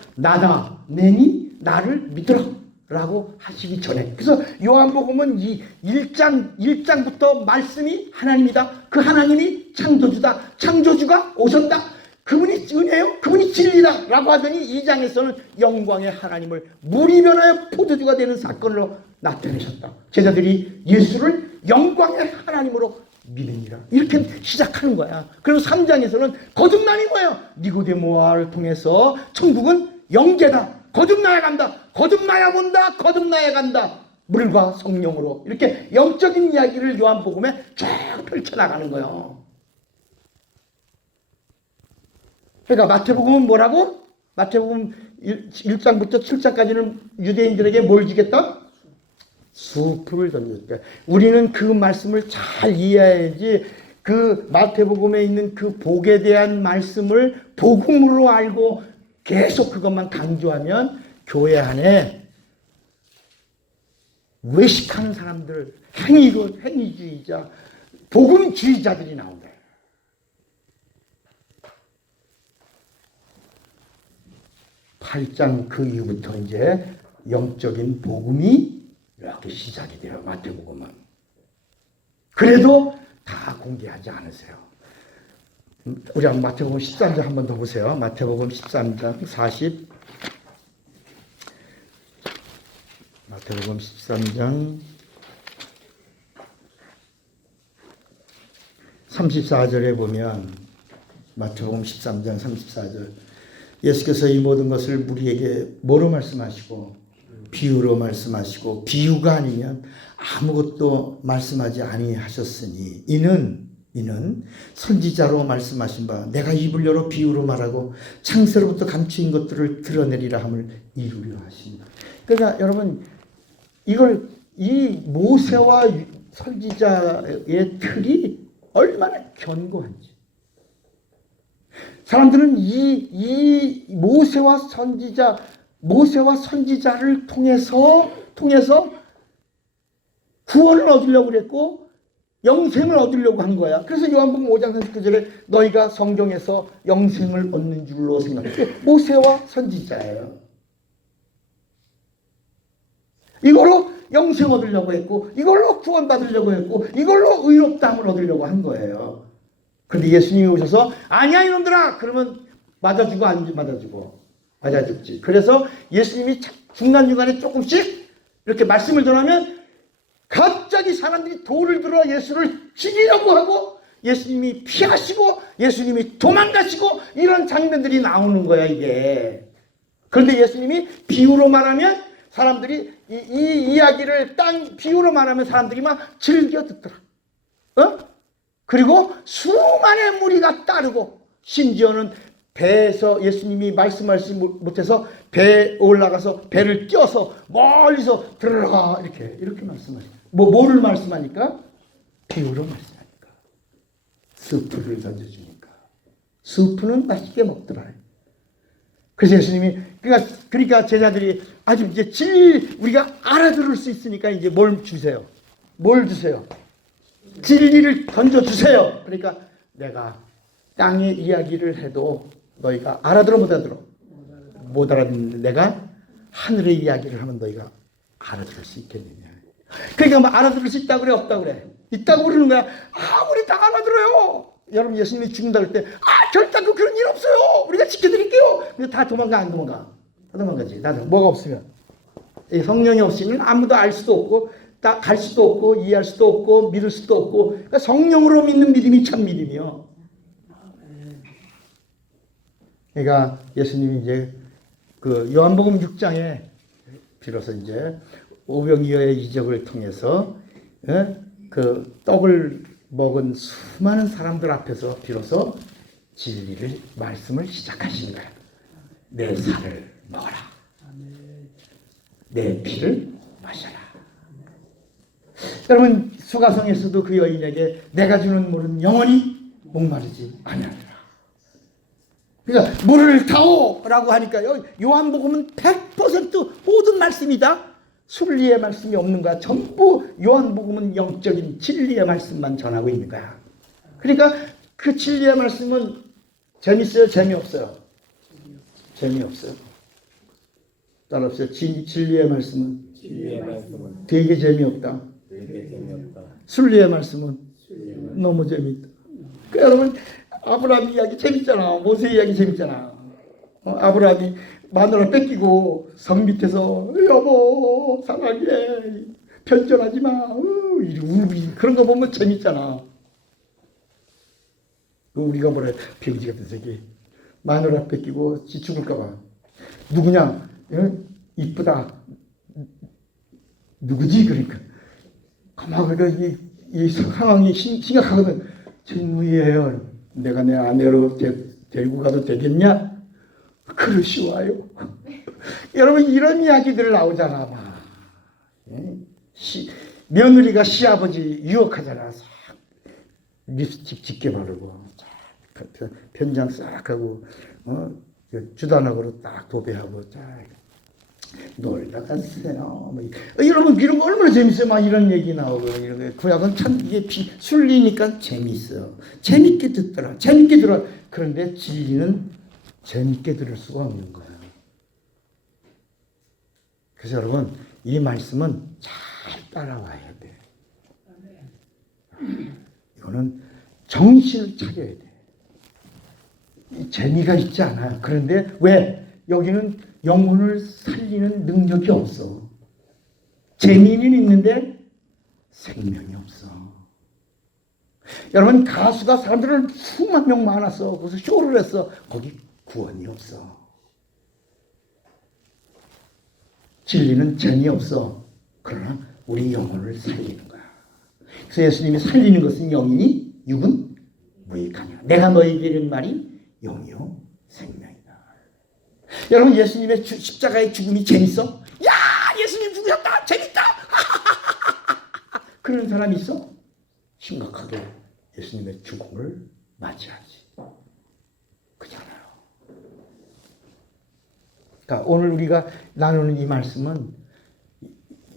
내니 나를 믿으라 라고 하시기 전에. 그래서 요한복음은 이 1장부터 말씀이 하나님이다. 그 하나님이 창조주다. 창조주가 오셨다. 그분이 은혜요. 그분이 진리다 라고 하더니 2장에서는 영광의 하나님을 물이 변하여 포도주가 되는 사건으로 나타내셨다. 제자들이 예수를 영광의 하나님으로 믿으니라. 이렇게 시작하는 거야. 그리고 3장에서는 거듭남이 뭐예요? 니고데모아를 통해서 천국은 영계다. 거듭나야 간다. 거듭나야 본다. 거듭나야 간다. 물과 성령으로. 이렇게 영적인 이야기를 요한복음에 쫙 펼쳐나가는 거예요. 그러니까 마태복음은 뭐라고? 마태복음 1장부터 7장까지는 유대인들에게 뭘 주겠다? 숲을 던졌다. 우리는 그 말씀을 잘 이해해야지 그 마태복음에 있는 그 복에 대한 말씀을 복음으로 알고 계속 그것만 강조하면 교회 안에 외식하는 사람들, 행위주의자, 복음주의자들이 나온다. 8장 그 이후부터 이제 영적인 복음이 이렇게 시작이 돼요. 마태복음은. 그래도 다 공개하지 않으세요. 우리 한번 마태복음 13장 한 번 더 보세요. 마태복음 13장 40. 마태복음 13장 34절에 보면 마태복음 13장 34절 예수께서 이 모든 것을 우리에게 뭐로 말씀하시고 비유로 말씀하시고 비유가 아니면 아무것도 말씀하지 아니하셨으니 이는 선지자로 말씀하신 바 내가 입을 열어 비유로 말하고 창세로부터 감추인 것들을 드러내리라 함을 이루려 하십니다. 그러니까 여러분 이 모세와 선지자의 틀이 얼마나 견고한지 사람들은 이 모세와 선지자를 통해서 구원을 얻으려고 그랬고 영생을 얻으려고 한 거야. 그래서 요한복음 5장 39절에 너희가 성경에서 영생을 얻는 줄로 생각해. 모세와 선지자예요. 이걸로 영생 얻으려고 했고 이걸로 구원 받으려고 했고 이걸로 의롭다함을 얻으려고 한 거예요. 그런데 예수님이 오셔서 아니야 이놈들아 그러면 맞아주고 안 맞아주고 맞아죽지. 그래서 예수님이 중간중간에 조금씩 이렇게 말씀을 전하면 갑자기 사람들이 돌을 들어 예수를 죽이려고 하고 예수님이 피하시고 예수님이 도망가시고 이런 장면들이 나오는 거야 이게. 그런데 예수님이 비유로 말하면 사람들이 이 이야기를 비유로 말하면 사람들이 막 즐겨 듣더라. 그리고 수많은 무리가 따르고 심지어는 배에서 예수님이 말씀하시지 못해서 배에 올라가서 배를 띄어서 멀리서 들어라 이렇게 말씀하시죠. 뭐를 말씀하니까? 비유로 말씀하니까. 스프를 던져주니까. 스프는 맛있게 먹더라. 그래서 예수님이 그러니까 제자들이 아주 이제 진리 우리가 알아들을 수 있으니까 이제 뭘 주세요? 진리를 던져주세요. 그러니까 내가 땅의 이야기를 해도 너희가 알아들어 못 알아듣는데 내가 하늘의 이야기를 하면 너희가 알아들을 수 있겠느냐. 그러니까 뭐 알아들을 수 있다고 그래 없다고 그래? 있다고 그러는 거야. 우리 다 알아들어요. 여러분 예수님이 죽는다 그럴 때 결단코 그런 일 없어요. 우리가 지켜드릴게요. 근데 다 도망가 안 도망가? 다 도망가지. 나도 뭐가 없으면 성령이 없으면 아무도 알 수도 없고 갈 수도 없고 이해할 수도 없고 믿을 수도 없고 그러니까 성령으로 믿는 믿음이 참 믿음이요. 그러니까 예수님이 이제 그 요한복음 6장에 비로소 이제 오병이어의 이적을 통해서 그 떡을 먹은 수많은 사람들 앞에서 비로소 진리를 말씀을 시작하신 거야. 내 살을 먹어라. 내 피를 마셔라. 여러분 수가성에서도 그 여인에게 내가 주는 물은 영원히 목마르지 아니하리라. 그러니까 물을 타오라고 하니까 요한복음은 100% 모든 말씀이다. 순리의 말씀이 없는 거야. 전부 요한복음은 영적인 진리의 말씀만 전하고 있는 거야. 그러니까 그 진리의 말씀은 재밌어요? 재미없어요? 재미없어요. 따라합시다. 진리의 말씀은 되게 재미없다. 순리의 말씀은 너무 재미있다. 그러니까 여러분 아브라함 이야기 재밌잖아. 모세 이야기 재밌잖아. 아브라함이 마누라 뺏기고 성 밑에서 여보 사랑해 편견하지 마 그런 거 보면 재밌잖아. 우리가 뭐래 비우지 같은 새끼 마누라 뺏기고 지 죽을까 봐 누구냐 이쁘다 누구지 그러니까 가만 그러니까 이 상황이 심각하거든. 진우이에요. 내가 내 아내로 데리고 가도 되겠냐? 그러시와요. 여러분 이런 이야기들 나오잖아. 막. 며느리가 시아버지 유혹하잖아. 싹 립스틱 짙게 바르고 편장 싹 하고 주단학으로 딱 도배하고 쫙 놀다 갔어요. 여러분 이런 거 얼마나 재밌어요. 막 이런 얘기 나오고 이런 거. 그 약은 참 이게 순리니까 재밌어요. 재밌게 듣더라. 재밌게 들어. 그런데 진리는 재밌게 들을 수가 없는 거예요. 그래서 여러분 이 말씀은 잘 따라와야 돼. 이거는 정신을 차려야 돼. 재미가 있지 않아요. 그런데 왜? 여기는 영혼을 살리는 능력이 없어. 재미는 있는데 생명이 없어. 여러분 가수가 사람들은 수만 명 많았어. 거기서 쇼를 했어. 거기 구원이 없어. 진리는 재미없어. 그러나 우리 영혼을 살리는 거야. 그래서 예수님이 살리는 것은 영이니 육은 무익하냐. 내가 너희에게 이른 말이 영이요 생명이다. 여러분 예수님의 십자가의 죽음이 재밌어? 야 예수님 죽으셨다 재밌다. 그런 사람이 있어? 심각하게 예수님의 죽음을 맞이하지. 그렇잖아요. 그러니까 오늘 우리가 나누는 이 말씀은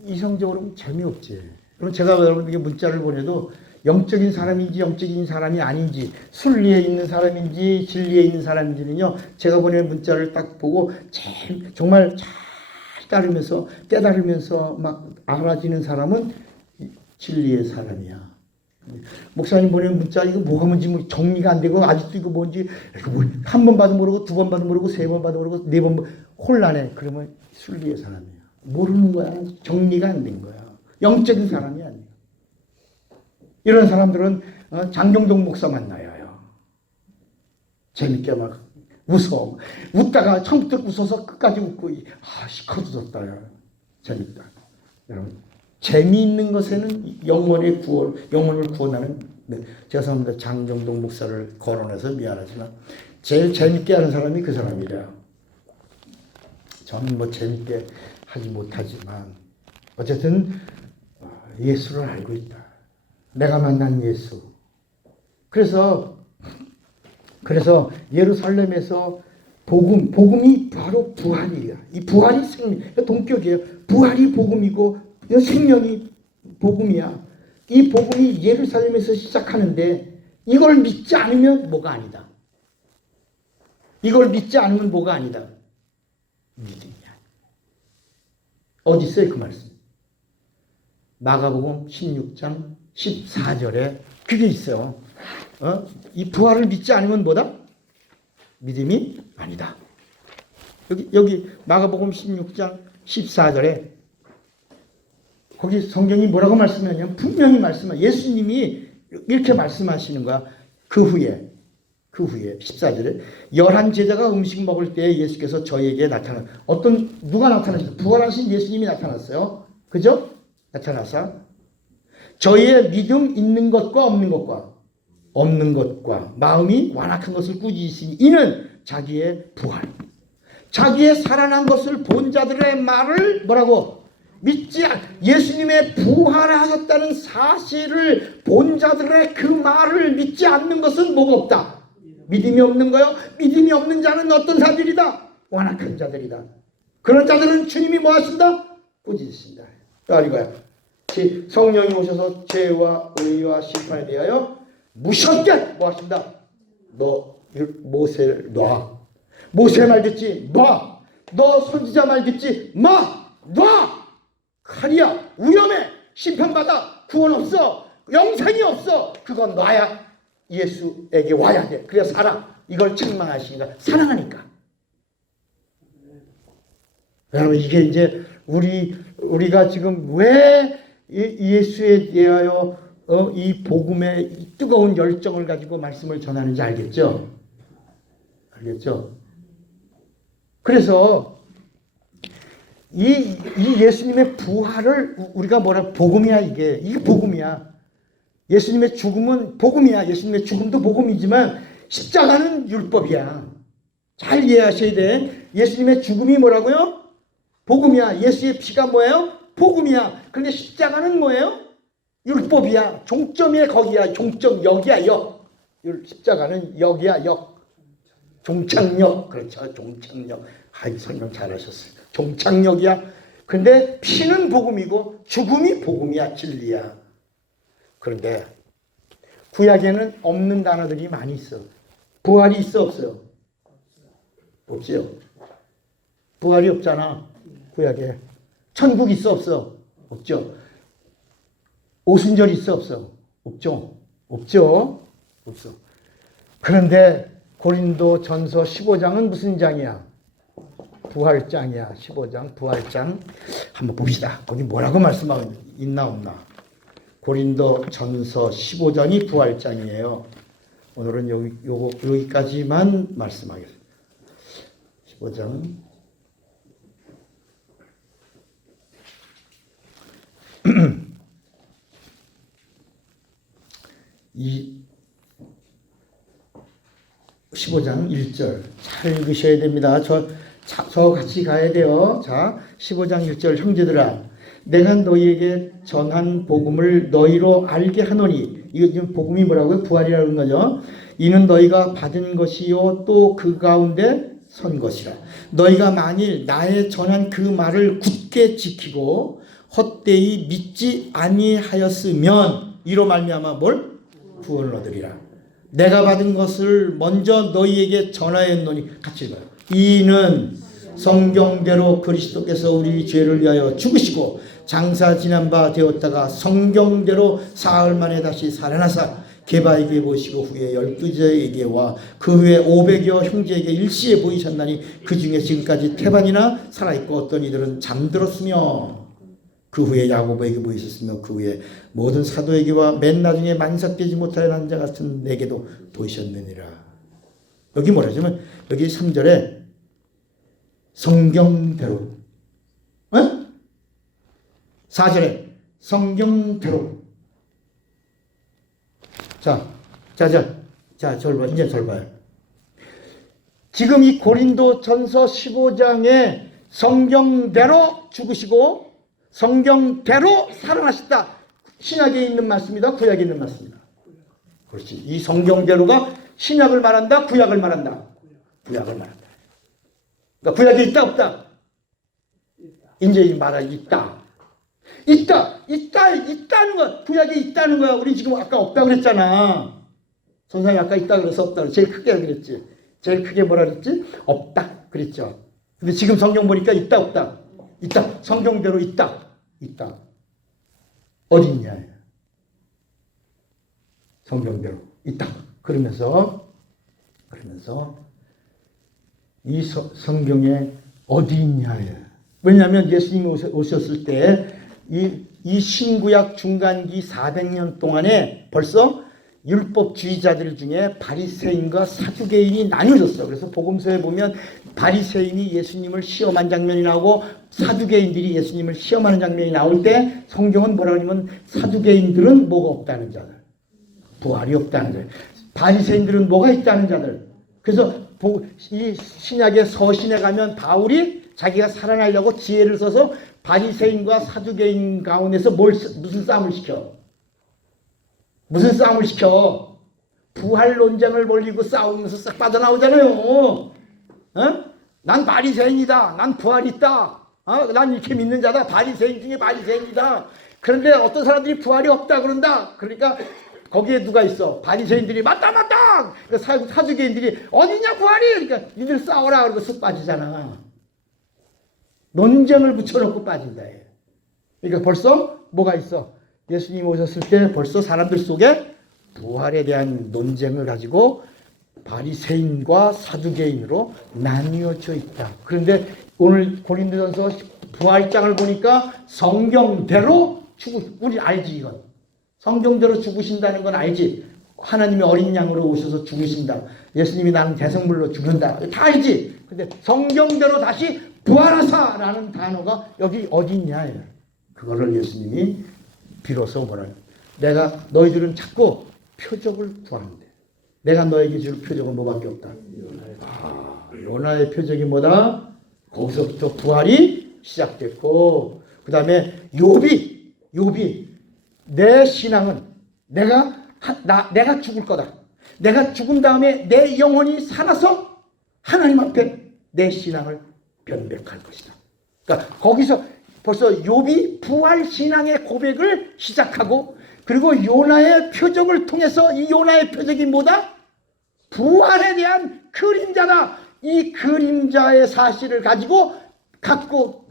이성적으로는 재미없지. 그럼 제가 여러분에게 문자를 보내도 영적인 사람인지 영적인 사람이 아닌지, 순리에 있는 사람인지 진리에 있는 사람인지는요, 제가 보낸 문자를 딱 보고 정말 잘 따르면서 깨달으면서 막 알아지는 사람은 진리의 사람이야. 목사님 보낸 문자 이거 뭐가 뭔지 뭐 정리가 안 되고 아직도 이거 뭔지 한 번 봐도 모르고 두 번 봐도 모르고 세 번 봐도 모르고 네 번 혼란해. 그러면 순리의 사람이야. 모르는 거야. 정리가 안 된 거야. 영적인 사람이 아니야. 이런 사람들은 장경동 목사 만나요. 재밌게 막 웃어. 웃다가 처음부터 웃어서 끝까지 웃고 시커졌다. 재밌다. 여러분 재미있는 것에는 영혼을 구원하는 죄송합니다. 장경동 목사를 거론해서 미안하지만 제일 재밌게 하는 사람이 그 사람이래요. 저는 뭐 재밌게 하지 못하지만 어쨌든 예수를 알고 있다. 내가 만난 예수. 그래서 예루살렘에서 복음이 바로 부활이야. 이 부활이 생명, 동격이에요. 부활이 복음이고 생명이 복음이야. 이 복음이 예루살렘에서 시작하는데 이걸 믿지 않으면 뭐가 아니다. 이걸 믿지 않으면 뭐가 아니다. 믿음이야. 어디 있어요 그 말씀? 마가복음 16장 14절에 그게 있어요. 이 부활을 믿지 않으면 뭐다? 믿음이 아니다. 여기 마가복음 16장 14절에 거기 성경이 뭐라고 말씀하냐면 분명히 말씀하시고 예수님이 이렇게 말씀하시는 거야. 그 후에 14절에 11제자가 음식 먹을 때 예수께서 저에게 누가 나타나셨어요? 부활하신 예수님이 나타났어요. 그죠? 나타나서 저희의 믿음 있는 것과 없는 것과 마음이 완악한 것을 꾸짖으시니 이는 자기의 부활, 자기의 살아난 것을 본 자들의 말을 뭐라고? 예수님의 부활하셨다는 사실을 본 자들의 그 말을 믿지 않는 것은 뭐가 없다? 믿음이 없는 거요. 믿음이 없는 자는 어떤 자들이다? 완악한 자들이다. 그런 자들은 주님이 뭐 하신다? 꾸짖으신다. 이거야. 성령이 오셔서 죄와 의와 심판에 대하여 무섭게 뭐 하신다? 너 모세를 놔. 모세 말 듣지 마. 너 선지자 말 듣지 마. 놔. 칼이야. 위험해. 심판받아. 구원 없어. 영생이 없어. 그건 놔야 예수에게 와야 돼. 그래야 살아. 이걸 책망하시니까 사랑하니까. 여러분 이게 이제 우리가 지금 왜 예수에 대하여 이 복음의 뜨거운 열정을 가지고 말씀을 전하는지 알겠죠? 그래서 이 예수님의 부활을 우리가 복음이야 이게 복음이야. 예수님의 죽음은 복음이야. 예수님의 죽음도 복음이지만 십자가는 율법이야. 잘 이해하셔야 돼. 예수님의 죽음이 뭐라고요? 복음이야. 예수의 피가 뭐예요? 복음이야. 그런데 십자가는 뭐예요? 율법이야. 종점이 거기야. 종점 여기야. 역. 십자가는 역이야. 역. 종착역. 그렇죠. 종착역. 아이 설명 잘하셨어요. 종착역이야. 근데 피는 복음이고 죽음이 복음이야. 진리야. 그런데 구약에는 없는 단어들이 많이 있어. 부활이 있어 없어요? 없지요. 부활이 없잖아. 구약에. 천국 있어 없어? 없죠. 오순절 있어 없어? 없죠. 없죠. 없어. 그런데 고린도 전서 15장은 무슨 장이야? 부활장이야. 15장 부활장. 한번 봅시다. 거기 뭐라고 말씀하고 있나 없나? 고린도 전서 15장이 부활장이에요. 오늘은 여기까지만 말씀하겠습니다. 15장. 이 15장 1절 잘 읽으셔야 됩니다. 저 같이 가야 돼요. 자, 15장 1절 형제들아 내가 너희에게 전한 복음을 너희로 알게 하노니 이거 지금 복음이 뭐라고요? 부활이라는 거죠. 이는 너희가 받은 것이요 또 그 가운데 선 것이라. 너희가 만일 나의 전한 그 말을 굳게 지키고 헛되이 믿지 아니하였으면 이로 말미암아 뭘? 구원을 얻으리라. 내가 받은 것을 먼저 너희에게 전하였노니 같이 읽어요. 이는 성경대로 그리스도께서 우리 죄를 위하여 죽으시고 장사 지난 바 되었다가 성경대로 사흘 만에 다시 살아나사 게바에게 보시고 후에 12제에게와 그 후에 500여 형제에게 일시에 보이셨나니 그 중에 지금까지 태반이나 살아있고 어떤 이들은 잠들었으며 그 후에 야고보에게 보이셨으며 그 후에 모든 사도에게와 맨 나중에 만삭되지 못하는 자 같은 내게도 보이셨느니라. 여기 뭐라냐면 여기 3절에 성경대로 4절에 성경대로 절 봐. 이제 절 봐요. 지금 이 고린도 전서 15장에 성경대로 죽으시고 성경대로 살아나셨다. 신약에 있는 말씀이다. 구약에 있는 말씀이다. 그렇지. 이 성경대로가 신약을 말한다. 구약을 말한다. 구약을 말한다. 그러니까 구약에 있다 없다? 이제 말하기 있다. 있다는 거야. 구약에 있다는 거야. 우리 지금 아까 없다고 그랬잖아. 선생님이 아까 있다 그래서 없다 그랬지. 제일 크게 그랬지. 제일 크게 뭐라 그랬지? 없다 그랬죠. 근데 지금 성경 보니까 있다 없다? 있다. 성경대로 있다. 어디 있냐? 성경대로 있다. 그러면서 이 성경에 어디 있냐? 왜냐하면 예수님이 오셨을 때 이 신구약 중간기 400년 동안에 벌써 율법주의자들 중에 바리새인과 사두개인이 나뉘어졌어. 그래서 복음서에 보면 바리새인이 예수님을 시험한 장면이 나오고 사두개인들이 예수님을 시험하는 장면이 나올 때 성경은 뭐라고 하냐면 사두개인들은 뭐가 없다는 자들, 부활이 없다는 자들, 바리새인들은 뭐가 있다는 자들. 그래서 이 신약의 서신에 가면 바울이 자기가 살아나려고 지혜를 써서 바리새인과 사두개인 가운데서 무슨 싸움을 시켜? 무슨 싸움을 시켜? 부활 논쟁을 벌이고 싸우면서 싹 빠져나오잖아요. 난 바리새인이다. 난 부활이 있다. 난 이렇게 믿는 자다. 바리새인 중에 바리새인이다. 그런데 어떤 사람들이 부활이 없다 그런다. 그러니까 거기에 누가 있어? 바리새인들이 맞다. 사두개인들이 어디냐 부활이? 그러니까 니들 싸워라. 그러고 쓱 빠지잖아. 논쟁을 붙여놓고 빠진다. 그러니까 벌써 뭐가 있어? 예수님 오셨을 때 벌써 사람들 속에 부활에 대한 논쟁을 가지고 바리새인과 사두개인으로 나뉘어져 있다. 그런데 오늘 고린도전서 부활장을 보니까 성경대로 우리 알지 이건. 성경대로 죽으신다는 건 알지. 하나님이 어린 양으로 오셔서 죽으신다. 예수님이 나는 대성물로 죽는다. 다 알지. 근데 성경대로 다시 부활하사라는 단어가 여기 어디 있냐. 그거를 예수님이 비로소 뭐라 내가 너희들은 자꾸 표적을 구하는데 내가 너에게 줄 표적은 뭐밖에 없다. 요나의 표적이 뭐다? 거기서부터 부활이 시작됐고, 그 다음에 욥이 내 신앙은 내가 죽을 거다. 내가 죽은 다음에 내 영혼이 살아서 하나님 앞에 내 신앙을 변백할 것이다. 그러니까 거기서 벌써 욥이 부활 신앙의 고백을 시작하고, 그리고 요나의 표적을 통해서 이 요나의 표적이 뭐다? 부활에 대한 그림자다. 이 그림자의 사실을 갖고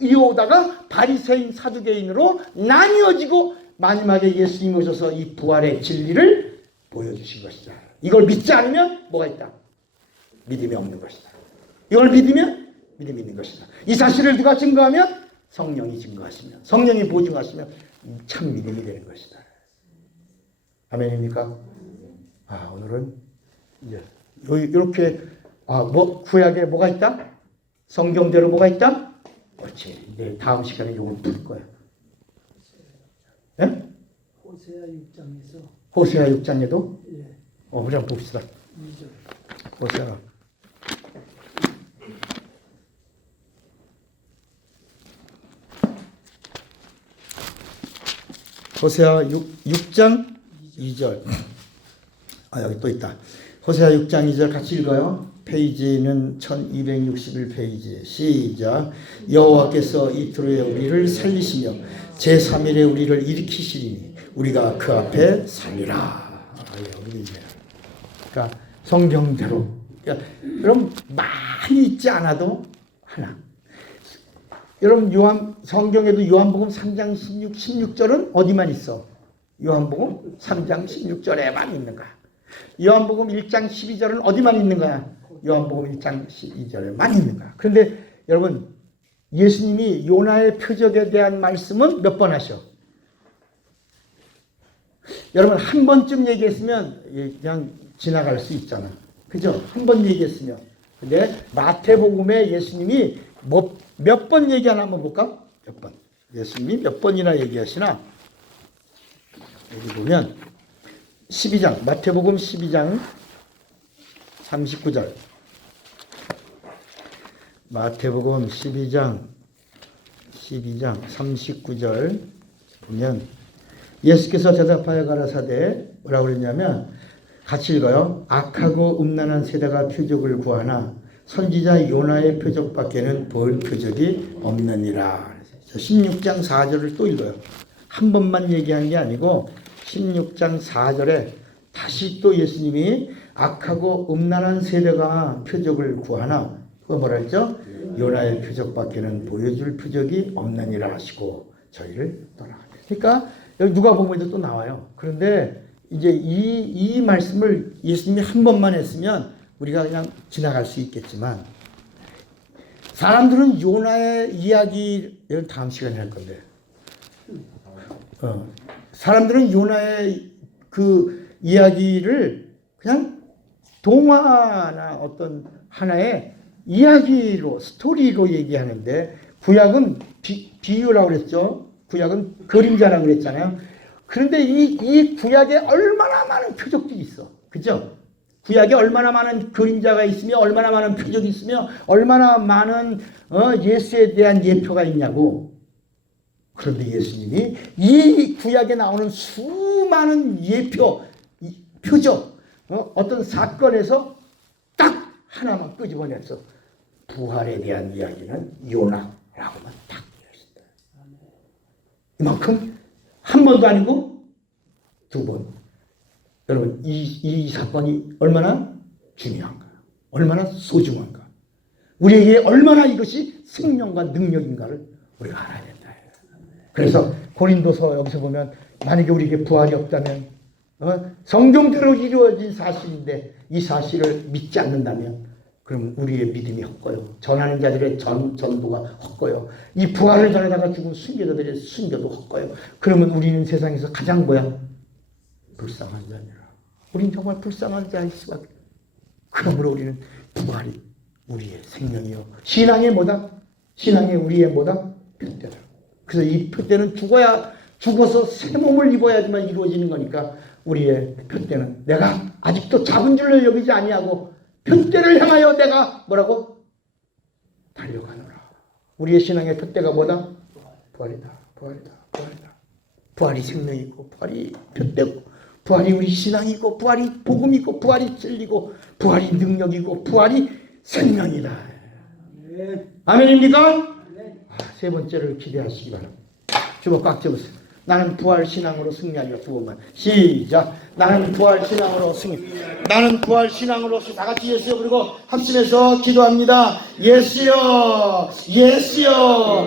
이어오다가 바리새인 사두개인으로 나뉘어지고 마지막에 예수님이 오셔서 이 부활의 진리를 보여주신 것이다. 이걸 믿지 않으면 뭐가 있다? 믿음이 없는 것이다. 이걸 믿으면 믿음이 있는 것이다. 이 사실을 누가 증거하면? 성령이 증거하시면, 성령이 보증하시면 참 믿음이 되는 것이다. 아멘입니까? 오늘은 이제 이렇게 구약에 뭐가 있다? 성경대로 뭐가 있다? 그렇지. 이제 다음 시간에 이걸 풀 거야. 예? 호세아 6장에서. 호세아 6장에도? 예. 우리 한번 봅시다. 2절. 호세아. 호세아 6장 2절. 여기 또 있다. 호세아 6장 2절 같이 읽어요. 페이지는 1261페이지. 시작. 여호와께서 이틀 후에 우리를 살리시며 제3일에 우리를 일으키시리니 우리가 그 앞에 살리라. 그러니까 성경대로. 그러니까 여러분 많이 읽지 않아도 하나. 여러분 성경에도 요한복음 3장 16절은 어디만 있어? 요한복음 3장 16절에만 있는 거야. 요한복음 1장 12절은 어디만 있는 거야? 요한복음 1장 12절에만 있는 거야. 그런데 여러분 예수님이 요나의 표적에 대한 말씀은 몇 번 하셔? 여러분 한 번쯤 얘기했으면 그냥 지나갈 수 있잖아. 그죠? 한 번 얘기했으면. 근데 마태복음에 예수님이 몇 번 얘기하나 한번 볼까? 몇 번. 예수님이 몇 번이나 얘기하시나? 여기 보면 12장, 마태복음 12장 39절. 마태복음 12장 39절 보면 예수께서 대답하여 가라사대 뭐라고 그랬냐면 같이 읽어요. 악하고 음란한 세대가 표적을 구하나 선지자 요나의 표적밖에는 볼 표적이 없느니라. 16장 4절을 또 읽어요. 한 번만 얘기한 게 아니고 16장 4절에 다시 또 예수님이 악하고 음란한 세대가 표적을 구하나 그거 뭐라 했죠? 요나의 표적밖에는 보여줄 표적이 없느니라 하시고 저희를 떠나가게. 그러니까 여기 누가복음에도 또 나와요. 그런데 이제 이 말씀을 예수님이 한 번만 했으면 우리가 그냥 지나갈 수 있겠지만 사람들은 요나의 이야기를 다음 시간에 할 건데 사람들은 요나의 그 이야기를 그냥 동화나 어떤 하나의 이야기로 스토리로 얘기하는데 구약은 비유라고 그랬죠. 구약은 그림자라고 그랬잖아요. 그런데 이 구약에 얼마나 많은 표적들이 있어. 그죠? 구약에 얼마나 많은 그림자가 있으며 얼마나 많은 표적이 있으며 얼마나 많은 예수에 대한 예표가 있냐고. 그런데 예수님이 이 구약에 나오는 수많은 예표, 표적, 어떤 사건에서 딱 하나만 끄집어내서 부활에 대한 이야기는 요나라고만 딱 이야기했다. 이만큼 한 번도 아니고 두 번. 여러분 이 사건이 얼마나 중요한가, 얼마나 소중한가, 우리에게 얼마나 이것이 생명과 능력인가를 우리가 알아야 된다. 그래서 고린도서 여기서 보면 만약에 우리에게 부활이 없다면 성경대로 이루어진 사실인데 이 사실을 믿지 않는다면 그럼 우리의 믿음이 헛고요. 전하는 자들의 전도가 헛고요. 이 부활을 전하다가 죽은 순교자들의 순교도 헛고요. 그러면 우리는 세상에서 가장 뭐야? 불쌍한 자니라. 우리는 정말 불쌍한 자일 수밖에. 그러므로 우리는 부활이 우리의 생명이요. 신앙의 뭐다? 신앙의 우리의 뭐다? 표대다. 그래서 이 표대는 죽어서 새 몸을 입어야지만 이루어지는 거니까 우리의 표대는 내가 아직도 작은 줄로 여기지 아니하고 표대를 향하여 내가 뭐라고? 달려가노라. 우리의 신앙의 표대가 뭐다? 부활이다. 부활이다. 부활이다. 부활이 생명이고 부활이 표대고 부활이 우리 신앙이고 부활이 복음이고 부활이 진리고 부활이 능력이고 부활이 생명이다. 아멘입니까? 세 번째를 기대하시기 바랍니다. 주먹 꽉 잡으세요. 나는 부활 신앙으로 승리하리라. 두 번만 시작. 나는 부활 신앙으로 승리. 나는 부활 신앙으로 다 같이 예수여 그리고 합심해서 기도합니다. 예수여, 예수여,